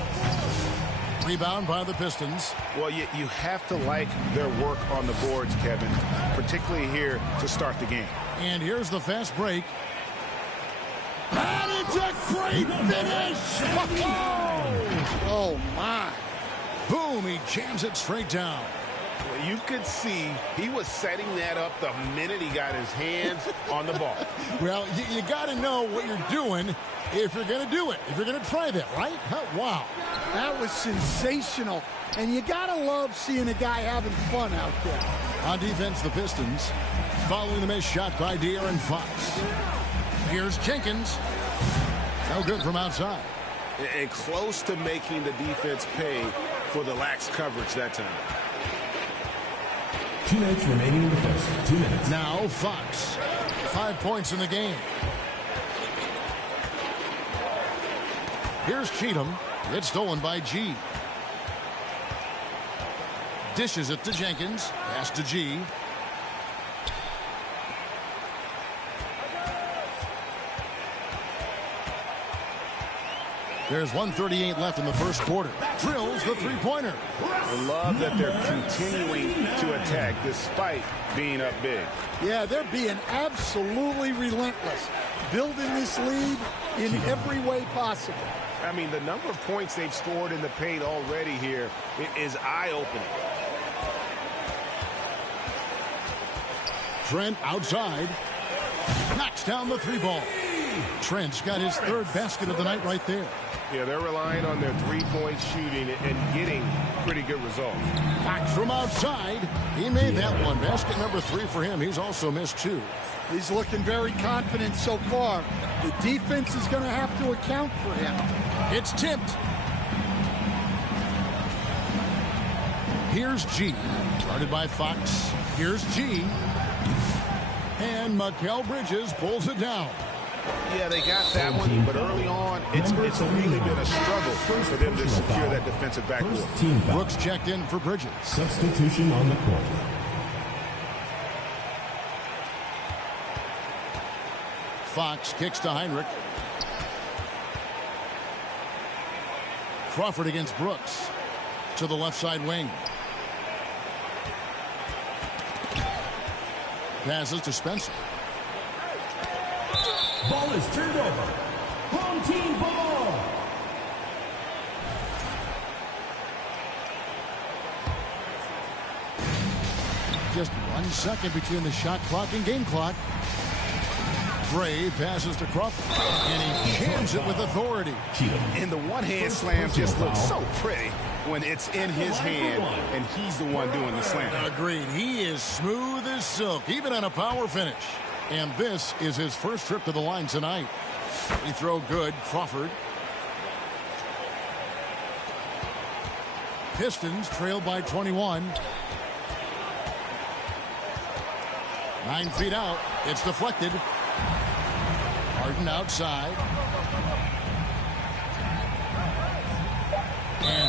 Rebound by the Pistons. Well, you have to like their work on the boards, Kevin, particularly here to start the game. And here's the fast break. And it's a great finish! Oh, my. Boom, he jams it straight down. Well, you could see he was setting that up the minute he got his hands on the ball. Well, you got to know what you're doing if you're going to do it, if you're going to try that, right? Wow. That was sensational. And you got to love seeing a guy having fun out there. On defense, the Pistons following the missed shot by De'Aaron Fox. Here's Jenkins. No good from outside. And close to making the defense pay for the lax coverage that time. 2 minutes remaining in the first. 2 minutes. Now Fox. 5 points in the game. Here's Cheatham. It's stolen by G. Dishes it to Jenkins. Pass to G. There's 1:38 left in the first quarter. Drills the three-pointer. I love that they're continuing to attack despite being up big. Yeah, they're being absolutely relentless. Building this lead in every way possible. I mean, the number of points they've scored in the paint already here is eye-opening. Trent outside. Knocks down the three ball. Trent's got his 3rd basket of the night right there. Yeah, they're relying on their three-point shooting and getting pretty good results. Fox from outside. He made that one. Basket number 3 for him. He's also missed 2. He's looking very confident so far. The defense is going to have to account for him. It's tipped. Here's G. Guarded by Fox. Here's G. And Mikal Bridges pulls it down. Yeah, they got that one, but early on, it's really been a struggle for them to secure that defensive backboard. Brooks checked in for Bridges. Substitution on the court. Fox kicks to Heinrich. Crawford against Brooks. To the left side wing. Passes to Spencer. Ball is turned over. Home team ball. Just 1 second between the shot clock and game clock. Gray passes to Crawford, and he jams it with authority. And the one-hand slam just looks so pretty when it's in his hand, and he's the one doing the slam. Agreed. He is smooth as silk, even on a power finish. And this is his first trip to the line tonight. He throw good. Crawford. Pistons trail by 21. 9 feet out. It's deflected. Harden outside.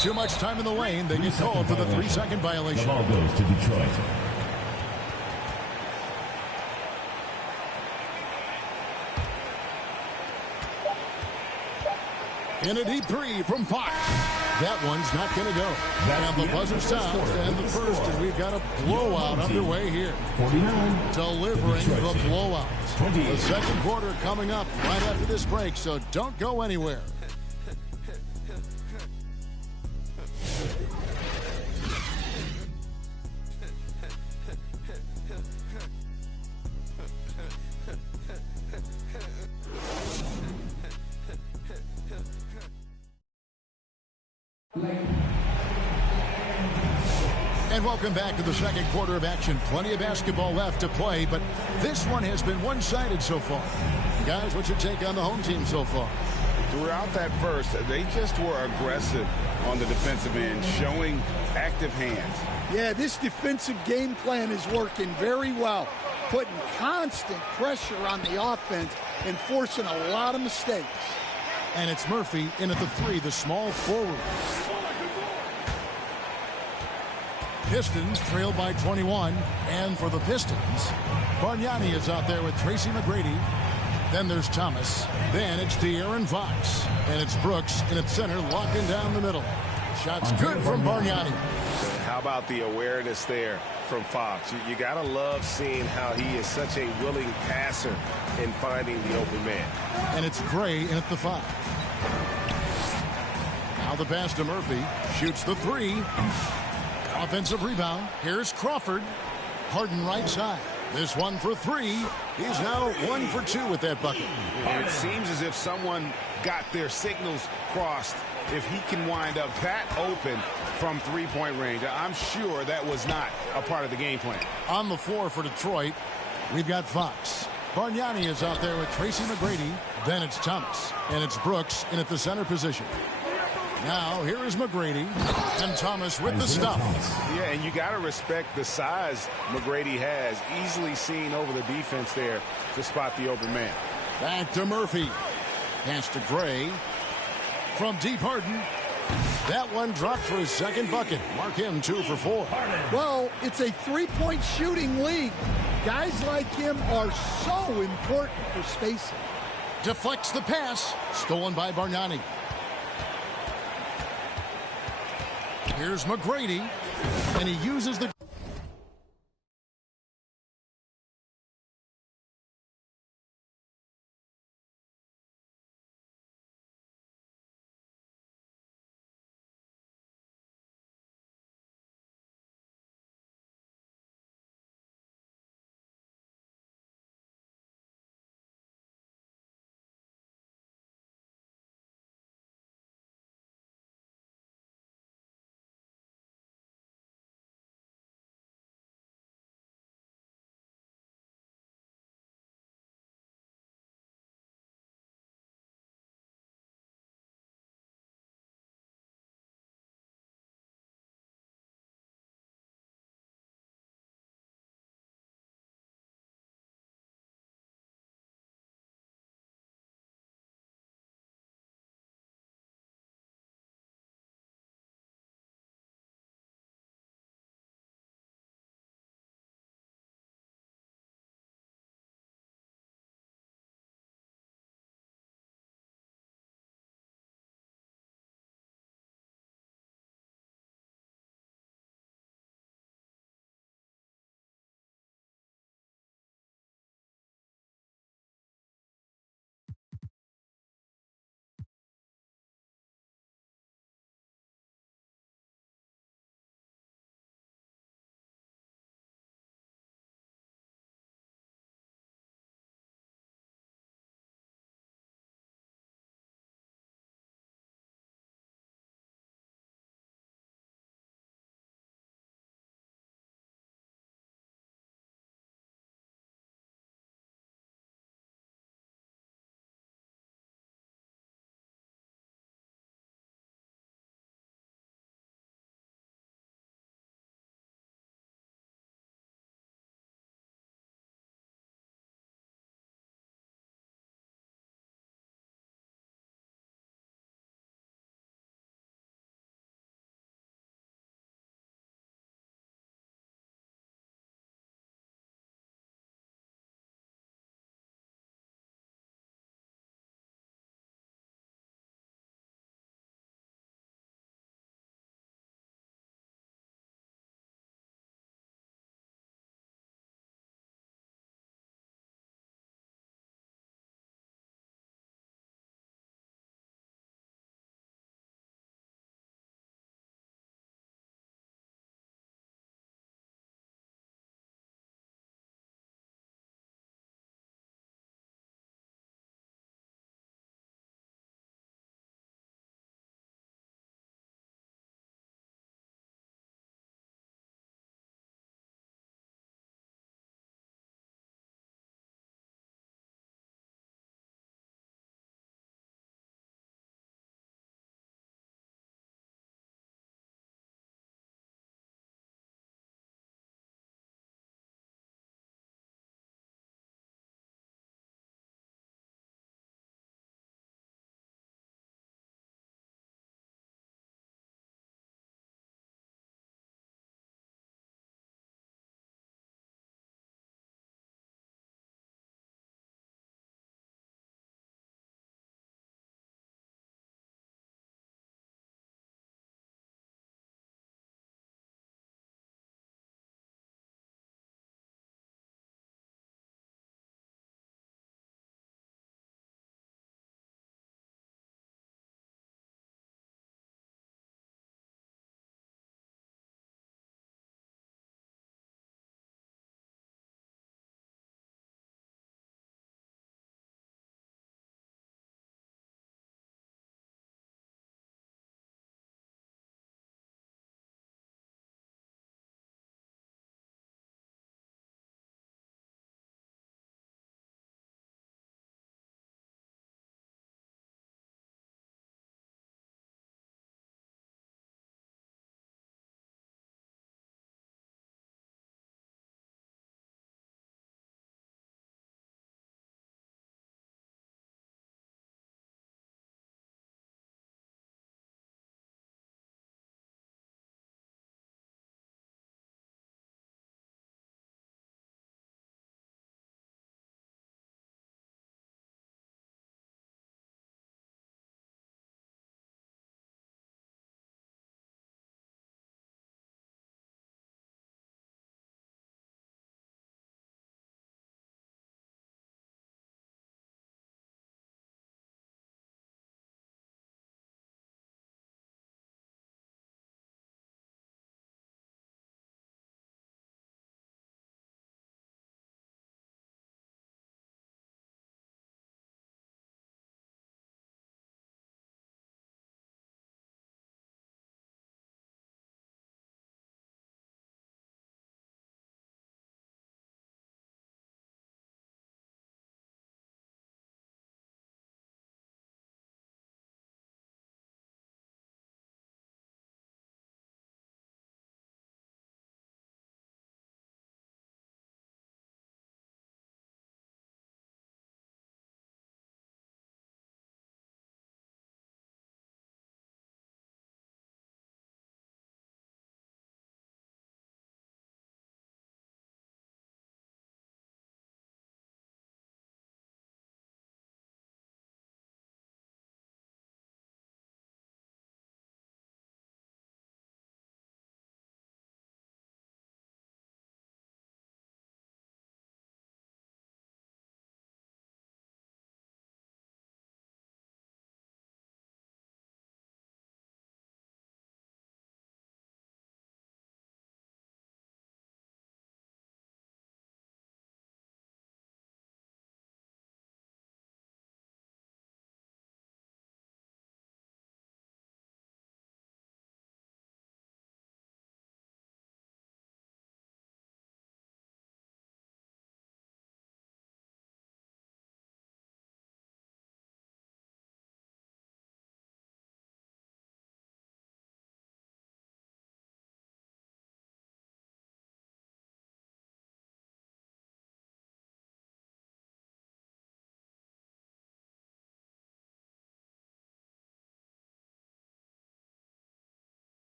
Too much time in the lane. They get called for the 3-second violation. The ball goes to Detroit. In a deep three from Fox. That one's not going to go. And the buzzer sounds to end the first, and we've got a blowout underway here. 49. Delivering the blowout. 28. The second quarter coming up right after this break, so don't go anywhere. And welcome back to the second quarter of action. Plenty of basketball left to play, but this one has been one-sided so far. Guys, what's your take on the home team so far? Throughout that first, they just were aggressive on the defensive end, showing active hands. Yeah, this defensive game plan is working very well, putting constant pressure on the offense and forcing a lot of mistakes. And it's Murphy in at the three, the small forward. Pistons trail by 21, and for the Pistons, Bargnani is out there with Tracy McGrady. Then there's Thomas. Then it's De'Aaron Fox. And it's Brooks in its center, locking down the middle. Shots good from Bargnani. How about the awareness there from Fox? You got to love seeing how he is such a willing passer in finding the open man. And it's Gray in at the 5. Now the pass to Murphy. Shoots the 3. Offensive rebound. Here's Crawford. Harden right side. This one for 3. He's now 1 for 2 with that bucket. And it seems as if someone got their signals crossed. If he can wind up that open from three-point range, I'm sure that was not a part of the game plan. On the floor for Detroit, we've got Fox. Bargnani is out there with Tracy McGrady. Then it's Thomas. And it's Brooks in at the center position. Now, here is McGrady, and Thomas with the stuff. Yeah, and you got to respect the size McGrady has, easily seen over the defense there to spot the open man. Back to Murphy. Pass to Gray. From deep, Harden. That one dropped for his second bucket. Mark him 2 for 4. Well, it's a three-point shooting league. Guys like him are so important for spacing. Deflects the pass. Stolen by Bargnani. Here's McGrady, and he uses the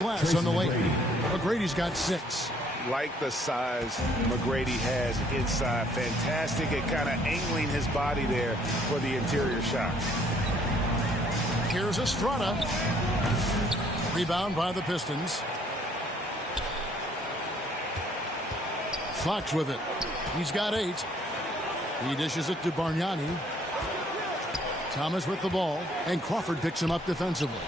Glass on the lane. McGrady's got 6. Like the size McGrady has inside. Fantastic at kind of angling his body there for the interior shot. Here's Estrada. Rebound by the Pistons. Fox with it. He's got 8. He dishes it to Bargnani. Thomas with the ball, and Crawford picks him up defensively.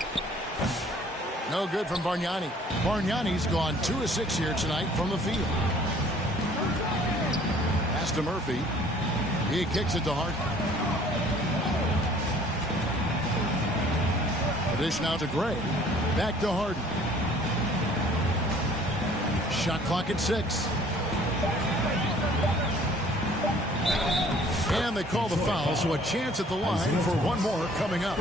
No good from Bargnani. Bargnani's gone 2 of 6 here tonight from the field. Pass to Murphy. He kicks it to Hart. The dish now to Gray. Back to Harden. Shot clock at 6. And they call the foul, so a chance at the line for one more coming up.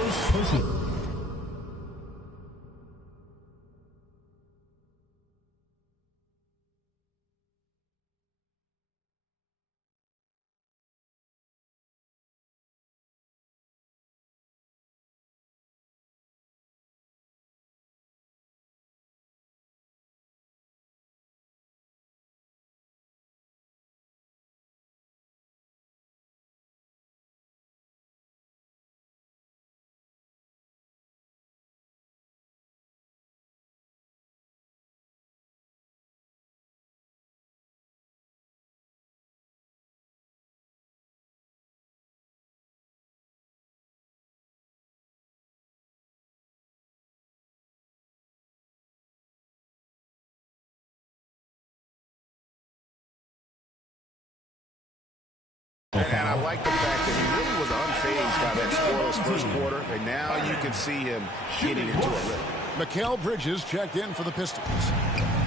And I like the fact that he really was unfazed by that scoreless first quarter, and now you can see him getting into a rhythm. Mikal Bridges checked in for the Pistons.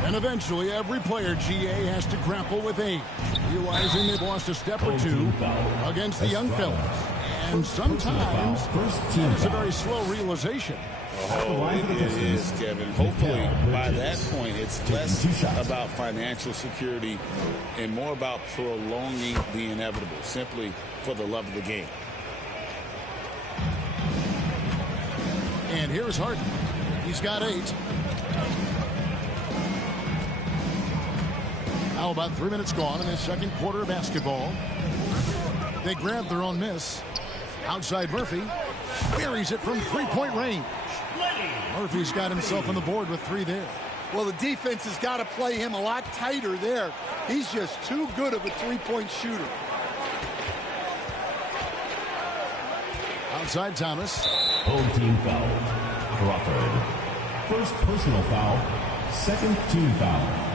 And eventually, every player, GA, has to grapple with age, realizing they've lost a step or two against the young fellas. And sometimes, it's a very slow realization. Oh, it is, Kevin. Hopefully, by that point, it's less about financial security and more about prolonging the inevitable, simply for the love of the game. And here's Harden. He's got 8. Now about 3 minutes gone in this second quarter of basketball. They grab their own miss. Outside Murphy. Buries it from three-point range. Murphy's got himself on the board with 3 there. Well, the defense has got to play him a lot tighter there. He's just too good of a three-point shooter. Outside Thomas. Home team foul. Crawford. First personal foul. Second team foul.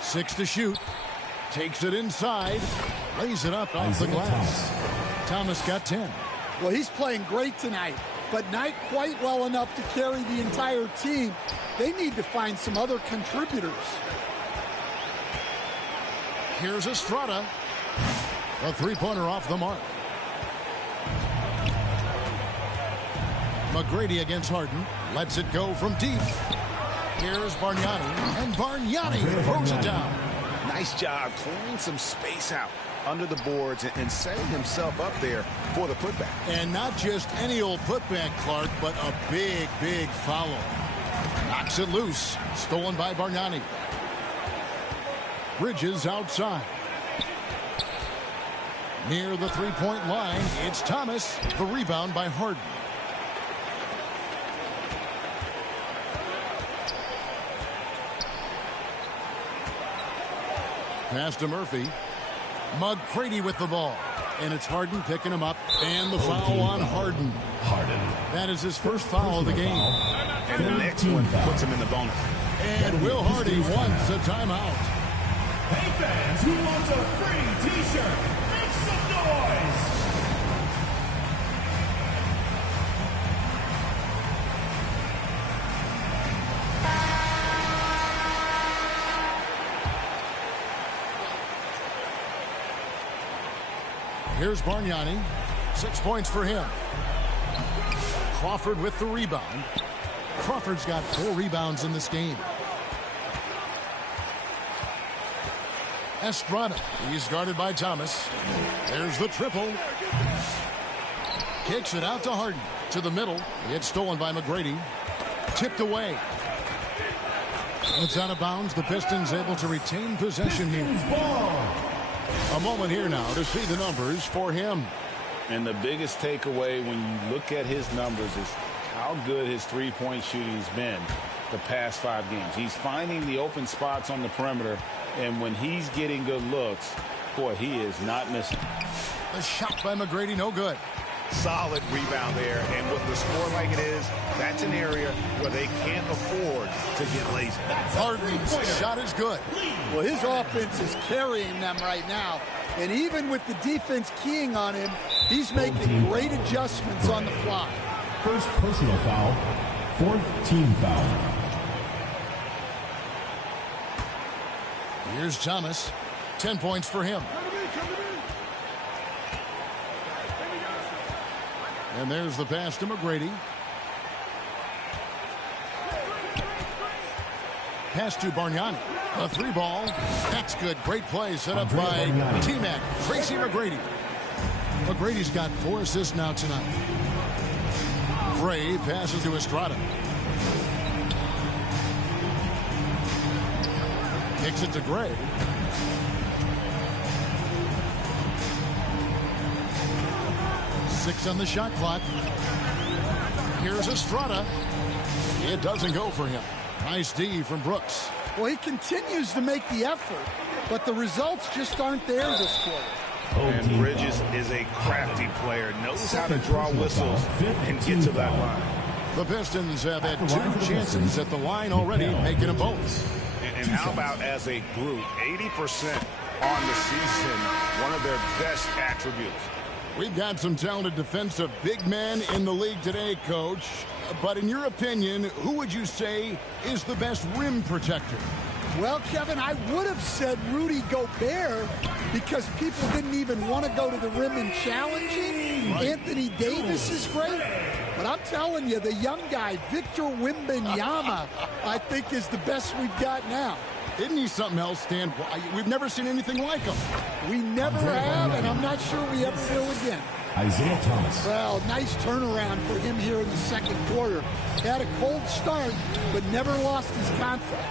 Six to shoot. Takes it inside. Lays it up off the glass. Thomas got 10. Well, he's playing great tonight, but not quite well enough to carry the entire team. They need to find some other contributors. Here's Estrada. A three-pointer off the mark. McGrady against Harden. Lets it go from deep. Here's Bargnani, and Bargnani throws it down. Nice job clearing some space out under the boards and setting himself up there for the putback. And not just any old putback, Clark, but a big, big follow. Knocks it loose. Stolen by Bargnani. Bridges outside. Near the three-point line, it's Thomas. The rebound by Harden. Pass to Murphy. McGrady with the ball. And it's Harden picking him up. And the foul on Harden. That is his first foul of the game. And the next one puts him in the bonus. And Will Hardy wants a timeout. Hey fans, who wants a free t-shirt? Make some noise! Here's Bargnani. 6 points for him. Crawford with the rebound. Crawford's got 4 rebounds in this game. Estrada. He's guarded by Thomas. There's the triple. Kicks it out to Harden. To the middle. It's stolen by McGrady. Tipped away. It's out of bounds. The Pistons able to retain possession here. A moment here now to see the numbers for him. And the biggest takeaway when you look at his numbers is how good his three-point shooting has been the past 5 games. He's finding the open spots on the perimeter, and when he's getting good looks, boy, he is not missing. The shot by McGrady, no good. Solid rebound there, and with the score like it is, that's an area where they can't afford to get lazy. Harden's shot is good. Well, his offense is carrying them right now, and even with the defense keying on him, he's making great adjustments on the fly. First personal foul, 4th team foul. Here's Thomas. 10 points for him. And there's the pass to McGrady. Pass to Bargnani. A 3-ball. That's good. Great play set up by T-Mac. Tracy McGrady. McGrady's got 4 assists now tonight. Gray passes to Estrada. Kicks it to Gray. Six on the shot clock. Here's Estrada. It doesn't go for him. Nice D from Brooks. Well, he continues to make the effort, but the results just aren't there this quarter. And Bridges is a crafty player, knows how to draw whistles and get to that line. The Pistons have had 2 chances at the line already, making them both. And how about as a group, 80% on the season, one of their best attributes. We've got some talented defensive big men in the league today, Coach. But in your opinion, who would you say is the best rim protector? Well, Kevin, I would have said Rudy Gobert because people didn't even want to go to the rim and challenge him. Right. Anthony Davis is great. But I'm telling you, the young guy, Victor Wembanyama, I think is the best we've got now. Isn't he something else, Stan? We've never seen anything like him. We never have, and I'm not sure we ever will again. Isaiah Thomas. Well, nice turnaround for him here in the second quarter. Had a cold start, but never lost his confidence.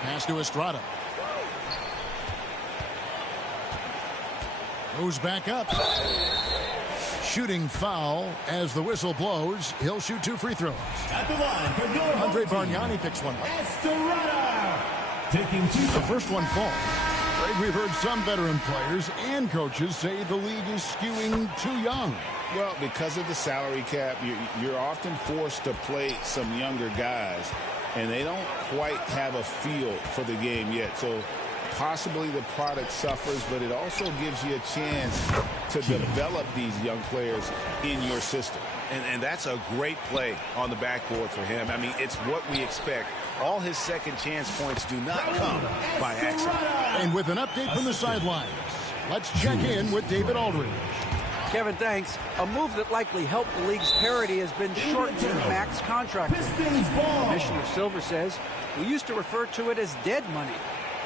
Pass to Estrada. Goes back up. Shooting foul as the whistle blows. He'll shoot 2 free throws. At the line for your Andre Bargnani picks one. Estrada. Taking 2. The first one falls. Greg, we've heard some veteran players and coaches say the league is skewing too young. Well, because of the salary cap, you're often forced to play some younger guys, and they don't quite have a feel for the game yet. So possibly the product suffers, but it also gives you a chance to develop these young players in your system. And that's a great play on the backboard for him. I mean, it's what we expect. All his second chance points do not come by accident. And with an update from the sidelines, let's check in with David Aldridge. Kevin, thanks. A move that likely helped the league's parity has been shortening max contract. Commissioner Silver says we used to refer to it as dead money,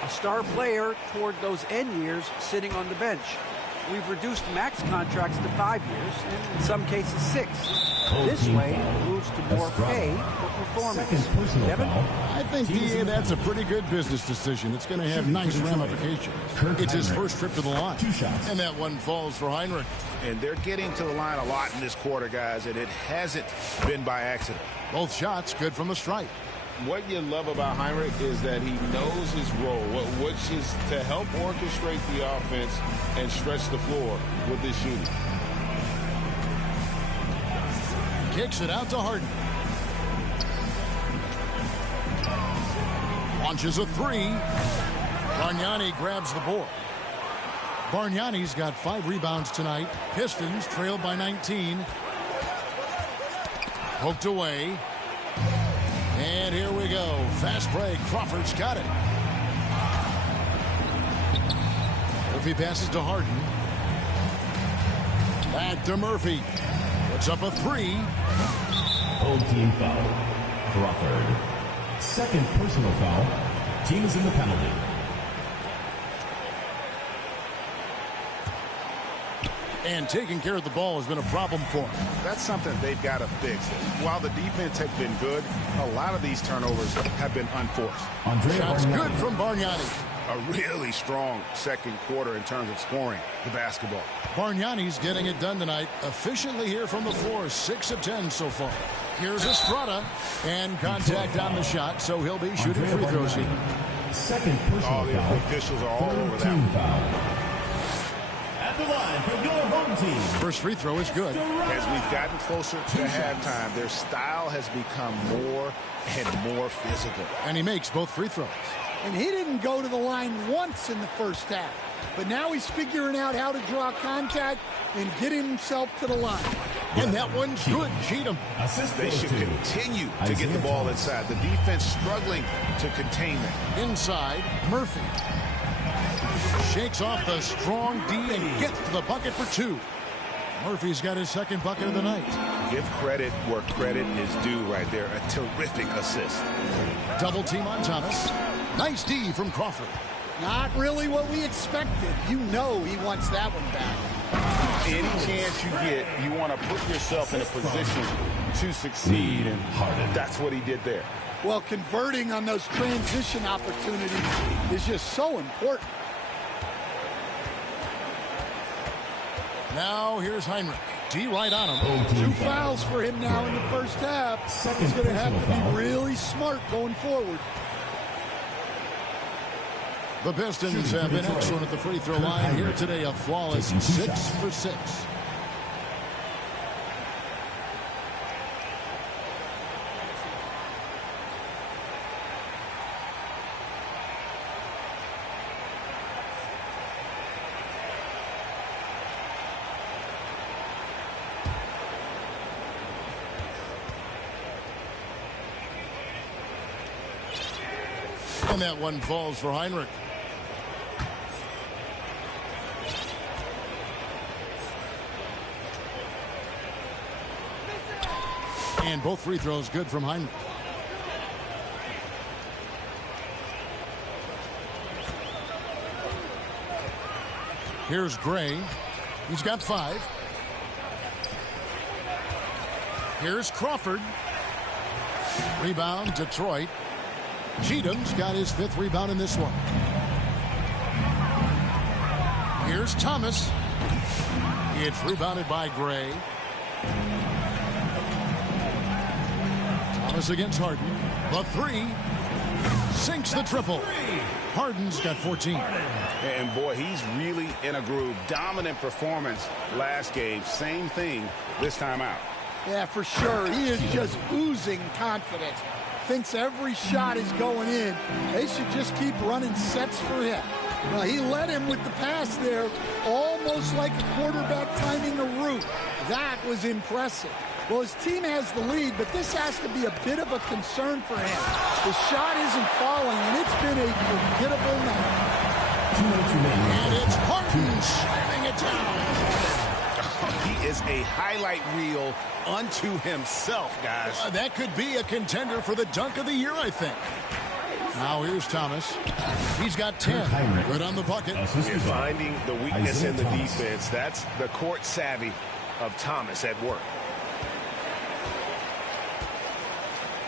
a star player toward those end years sitting on the bench. We've reduced max contracts to 5 years, and in some cases 6. This way, it moves to more pay for performance. Kevin? I think, DA, that's a pretty good business decision. It's going to have nice ramifications. It's his first trip to the line. And that one falls for Heinrich. And they're getting to the line a lot in this quarter, guys, and it hasn't been by accident. Both shots good from the stripe. What you love about Heinrich is that he knows his role, which is to help orchestrate the offense and stretch the floor with his shooting. Kicks it out to Harden. Launches a 3. Bargnani grabs the board. Bargnani's got 5 rebounds tonight. Pistons trailed by 19. Poked away. And here we go. Fast break. Crawford's got it. Murphy passes to Harden. Back to Murphy. Puts up a 3. Old team foul. Crawford. Second personal foul. Team is in the penalty. And taking care of the ball has been a problem for him. That's something they've got to fix. While the defense has been good, a lot of these turnovers have been unforced. Shots good from Bargnani. A really strong second quarter in terms of scoring the basketball. Bargnani's getting it done tonight efficiently here from the floor. 6 of 10 so far. Here's Estrada, and contact on the shot, so he'll be shooting free throws here. Second personal the foul. officials are all over that. Foul. At the line for your home team. First free throw is good. As we've gotten closer to halftime, their style has become more and more physical. And he makes both free throws. And he didn't go to the line once in the first half. But now he's figuring out how to draw contact and get himself to the line. And that one's good. Cheatham. They should continue to get the ball inside. The defense struggling to contain them. Inside, Murphy. Shakes off the strong D and gets to the bucket for 2. Murphy's got his second bucket of the night. Give credit where credit is due right there. A terrific assist. Double team on Thomas. Nice D from Crawford. Not really what we expected. You know he wants that one back. Any chance you get, you want to put yourself in a position to succeed, and that's what he did there. Well, converting on those transition opportunities is just so important. Now here's Heinrich. D right on him. 2 fouls for him now in the first half. He's going to have to be really smart going forward. The Pistons have been excellent at the free throw line here today. A flawless 6 for 6. And that one falls for Heinrich. And both free throws good from Heinrich. Here's Gray. He's got 5. Here's Crawford. Rebound, Detroit. Cheatham's got his 5th rebound in this one. Here's Thomas. It's rebounded by Gray. Thomas against Harden. The 3. Sinks the triple. Harden's got 14. And boy, he's really in a groove. Dominant performance last game. Same thing this time out. Yeah, for sure. He is just oozing confidence. Thinks every shot is going in. They should just keep running sets for him. Well, he led him with the pass there, almost like a quarterback timing a route. That was impressive. Well, his team has the lead, but this has to be a bit of a concern for him. The shot isn't falling, and it's been a forgettable night. And it's Harden slamming it down. He is a highlight reel unto himself, guys. That could be a contender for the dunk of the year, I think. Now here's Thomas. He's got 10. Good on the bucket. You're finding the weakness in the defense. That's the court savvy of Thomas at work.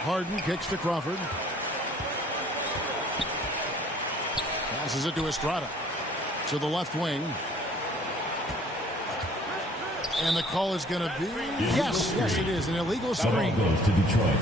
Harden kicks to Crawford. Passes it to Estrada. To the left wing. And the call is going to be... Yes, it is. An illegal screen. Goes to Detroit.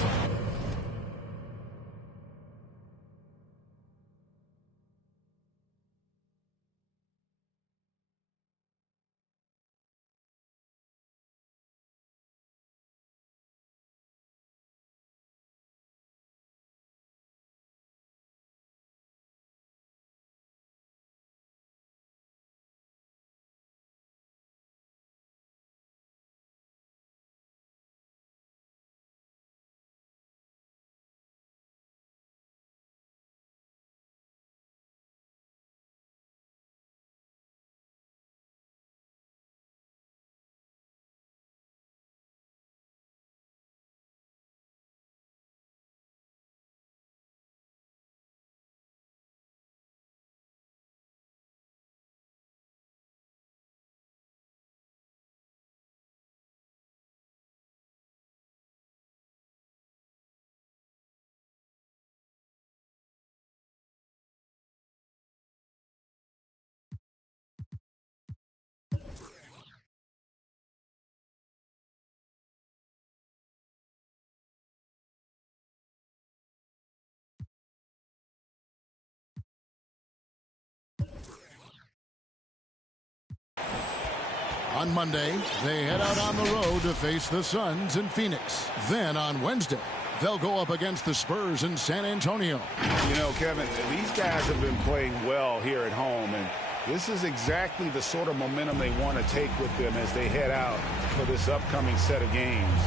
On Monday, they head out on the road to face the Suns in Phoenix. Then on Wednesday, they'll go up against the Spurs in San Antonio. You know, Kevin, these guys have been playing well here at home, and this is exactly the sort of momentum they want to take with them as they head out for this upcoming set of games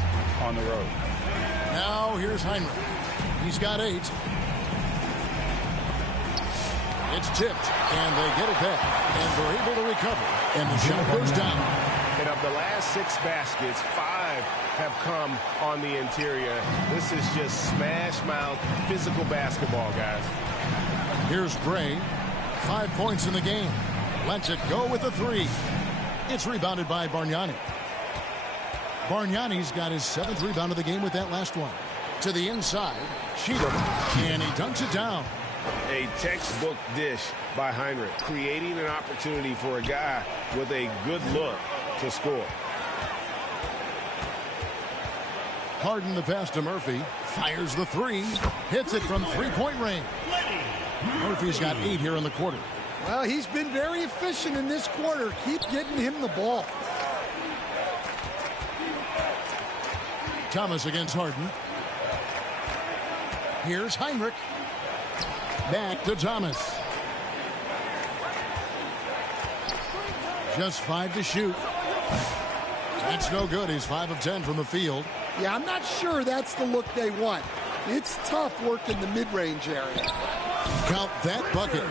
on the road. Now here's Heinrich. He's got 8. It's tipped, and they get it back, and they're able to recover, and the shot goes down. And of the last 6 baskets, 5 have come on the interior. This is just smash mouth physical basketball, guys. Here's Gray. 5 points in the game. Lets it go with a 3. It's rebounded by Bargnani. Bargnani's got his 7th rebound of the game with that last one. To the inside, Cheatham, and he dunks it down. A textbook dish by Heinrich, creating an opportunity for a guy with a good look to score. Harden the pass to Murphy. Fires the 3. Hits it from 3-point range. Murphy's got 8 here in the quarter. Well, he's been very efficient in this quarter. Keep getting him the ball. Thomas against Harden. Here's Heinrich. Back to Thomas. Just 5 to shoot. That's no good. He's 5 of 10 from the field. Yeah, I'm not sure that's the look they want. It's tough working the mid-range area. Count that bucket.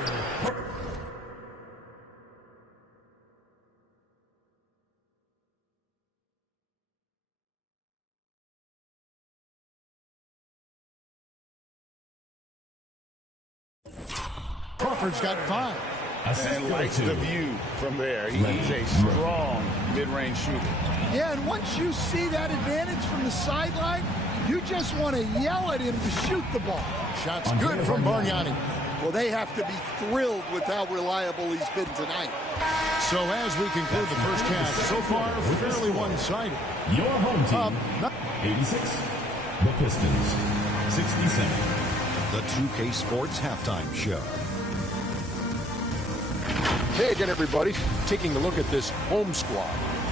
Crawford's got 5. And likes the view from there. He's a strong mid-range shooter. Yeah, and once you see that advantage from the sideline, you just want to yell at him to shoot the ball. Shots good from Bargnani. Well, they have to be thrilled with how reliable he's been tonight. So as we conclude the first half, so far fairly one-sided. Your home team, 86. The Pistons, 67. The 2K Sports Halftime Show. Hey again, everybody. Taking a look at this home squad.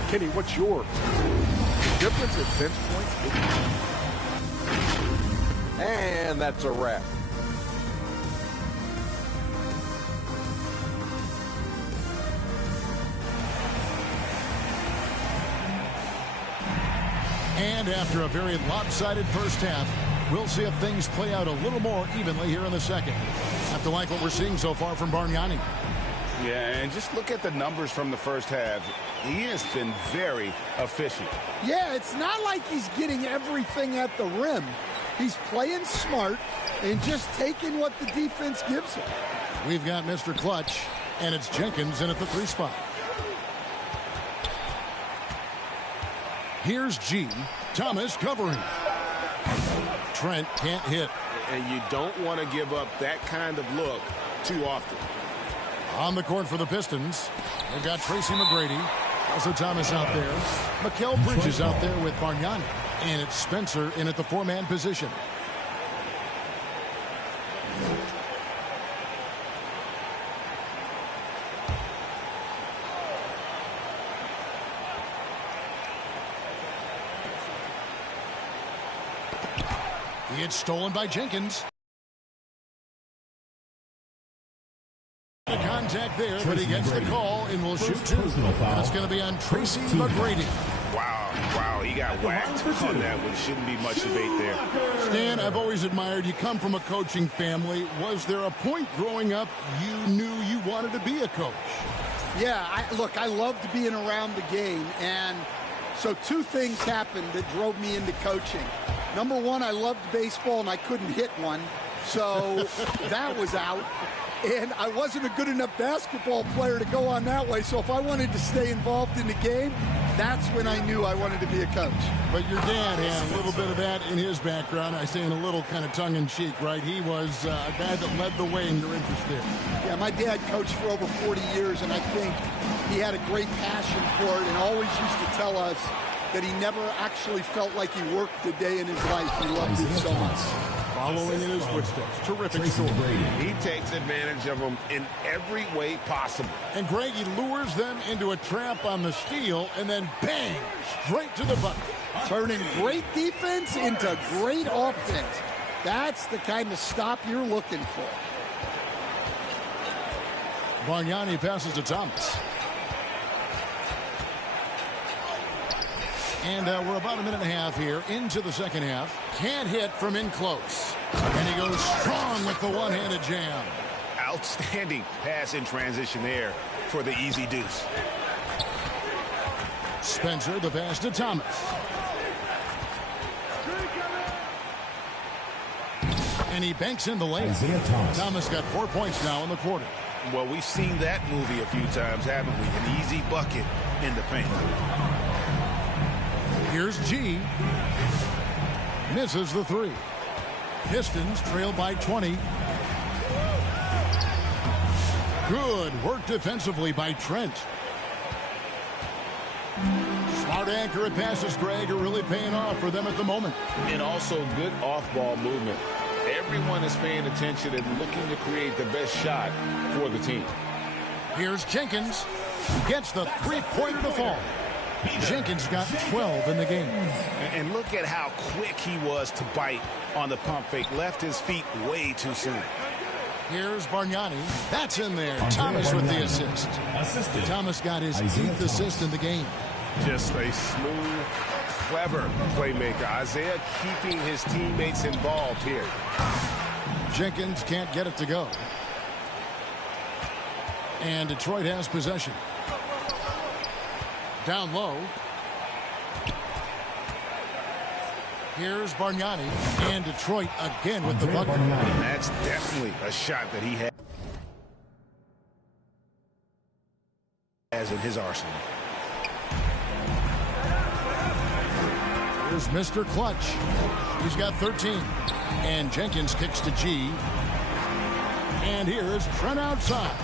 Kenny, what's yours? The difference in bench points. And that's a wrap. And after a very lopsided first half, we'll see if things play out a little more evenly here in the second. Have to like what we're seeing so far from Bargnani. Yeah, and just look at the numbers from the first half. He has been very efficient. Yeah, it's not like he's getting everything at the rim. He's playing smart and just taking what the defense gives him. We've got Mr. Clutch, and it's Jenkins in at the 3 spot. Here's G. Thomas covering. Trent can't hit. And you don't want to give up that kind of look too often. On the court for the Pistons, they've got Tracy McGrady. Also Thomas out there. Mikal Bridges out there with Bargnani. And it's Spencer in at the 4-man position. It's stolen by Jenkins. The contact there, but he gets the call and will shoot 2. And it's going to be on Tracy McGrady. Wow, he got whacked on that one. Shouldn't be much debate there. Stan, I've always admired you. Come from a coaching family. Was there a point growing up you knew you wanted to be a coach? Yeah, look, I loved being around the game. And so 2 things happened that drove me into coaching. Number 1, I loved baseball and I couldn't hit one. So that was out. And I wasn't a good enough basketball player to go on that way. So if I wanted to stay involved in the game, that's when I knew I wanted to be a coach. But your dad had a little bit of that in his background. I say in a little kind of tongue-in-cheek, right? He was a guy that led the way in your interest there. Yeah, my dad coached for over 40 years, and I think he had a great passion for it and always used to tell us that he never actually felt like he worked a day in his life. He loved it so much. following in his footsteps. Terrific story. He takes advantage of them in every way possible. And Greg, he lures them into a trap on the steal, and then bang, straight to the bucket. Turning great defense into great offense. That's the kind of stop you're looking for. Bargnani passes to Thomas. And we're about a minute and a half here into the second half. Can't hit from in close. And he goes strong with the one-handed jam. Outstanding pass in transition there for the easy deuce. Spencer, the pass to Thomas. And he banks in the lane. Thomas got 4 points now in the quarter. Well, we've seen that movie a few times, haven't we? An easy bucket in the paint. Here's G. Misses the three. Pistons trail by 20. Good work defensively by Trent. Smart accurate passes, Greg, are really paying off for them at the moment. And also good off-ball movement. Everyone is paying attention and looking to create the best shot for the team. Here's Jenkins. Gets the three-pointer to fall. Jenkins got 12 in the game. And look at how quick he was to bite on the pump fake. Left his feet way too soon. Here's Bargnani. That's in there. Thomas with the assist. Thomas got his 8th assist in the game. Just a smooth, clever playmaker. Isaiah keeping his teammates involved here. Jenkins can't get it to go. And Detroit has possession. Down low. Here's Bargnani. And Detroit again with the bucket. That's definitely a shot that he has in his arsenal. Here's Mr. Clutch. He's got 13. And Jenkins kicks to G. And here's Trent outside.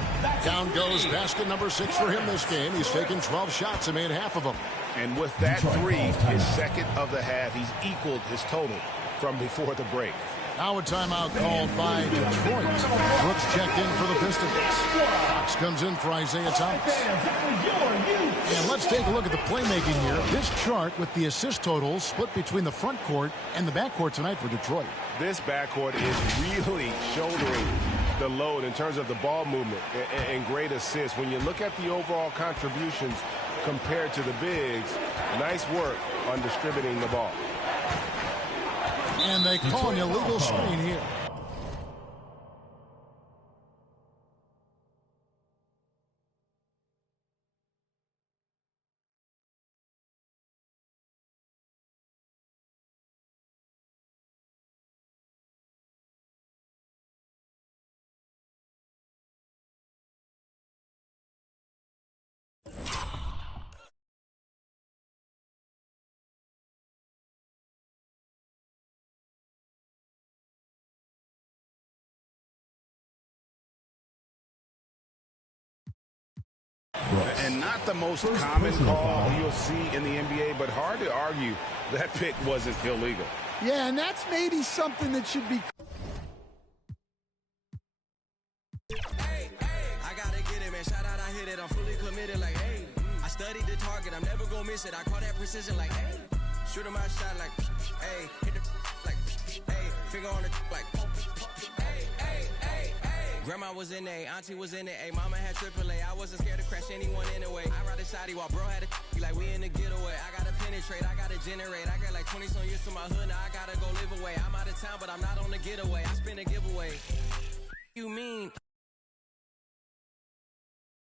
Down goes basket number 6 for him this game. He's taken 12 shots and made half of them. And with that three, his second of the half, he's equaled his total from before the break. Now a timeout called by Detroit. Brooks checked in for the Pistons. Fox comes in for Isaiah Thomas. And let's take a look at the playmaking here. This chart with the assist totals split between the front court and the back court tonight for Detroit. This backcourt is really shouldering the load in terms of the ball movement and great assists. When you look at the overall contributions compared to the bigs, nice work on distributing the ball. And they call an illegal screen here. And not the most common call you'll see in the NBA, but hard to argue that pick wasn't illegal. Yeah, and that's maybe something that should be. Hey, I gotta get it, man. Shout out, I hit it. I'm fully committed, like, hey. I studied the target. I'm never gonna miss it. I call that precision, like, hey. Shoot him my shot, like, hey. Hit the, like, hey. Finger on the, like, hey, hey, hey, hey. Grandma was in A, auntie was in it, A. Mama had AAA. I wasn't scared to crash anyone anyway. I ride a shotty while bro had a like we in the getaway. I gotta penetrate, I gotta generate. I got like 20-some years to my hood, now I gotta go live away. I'm out of town, but I'm not on the getaway. I spin a giveaway. You mean?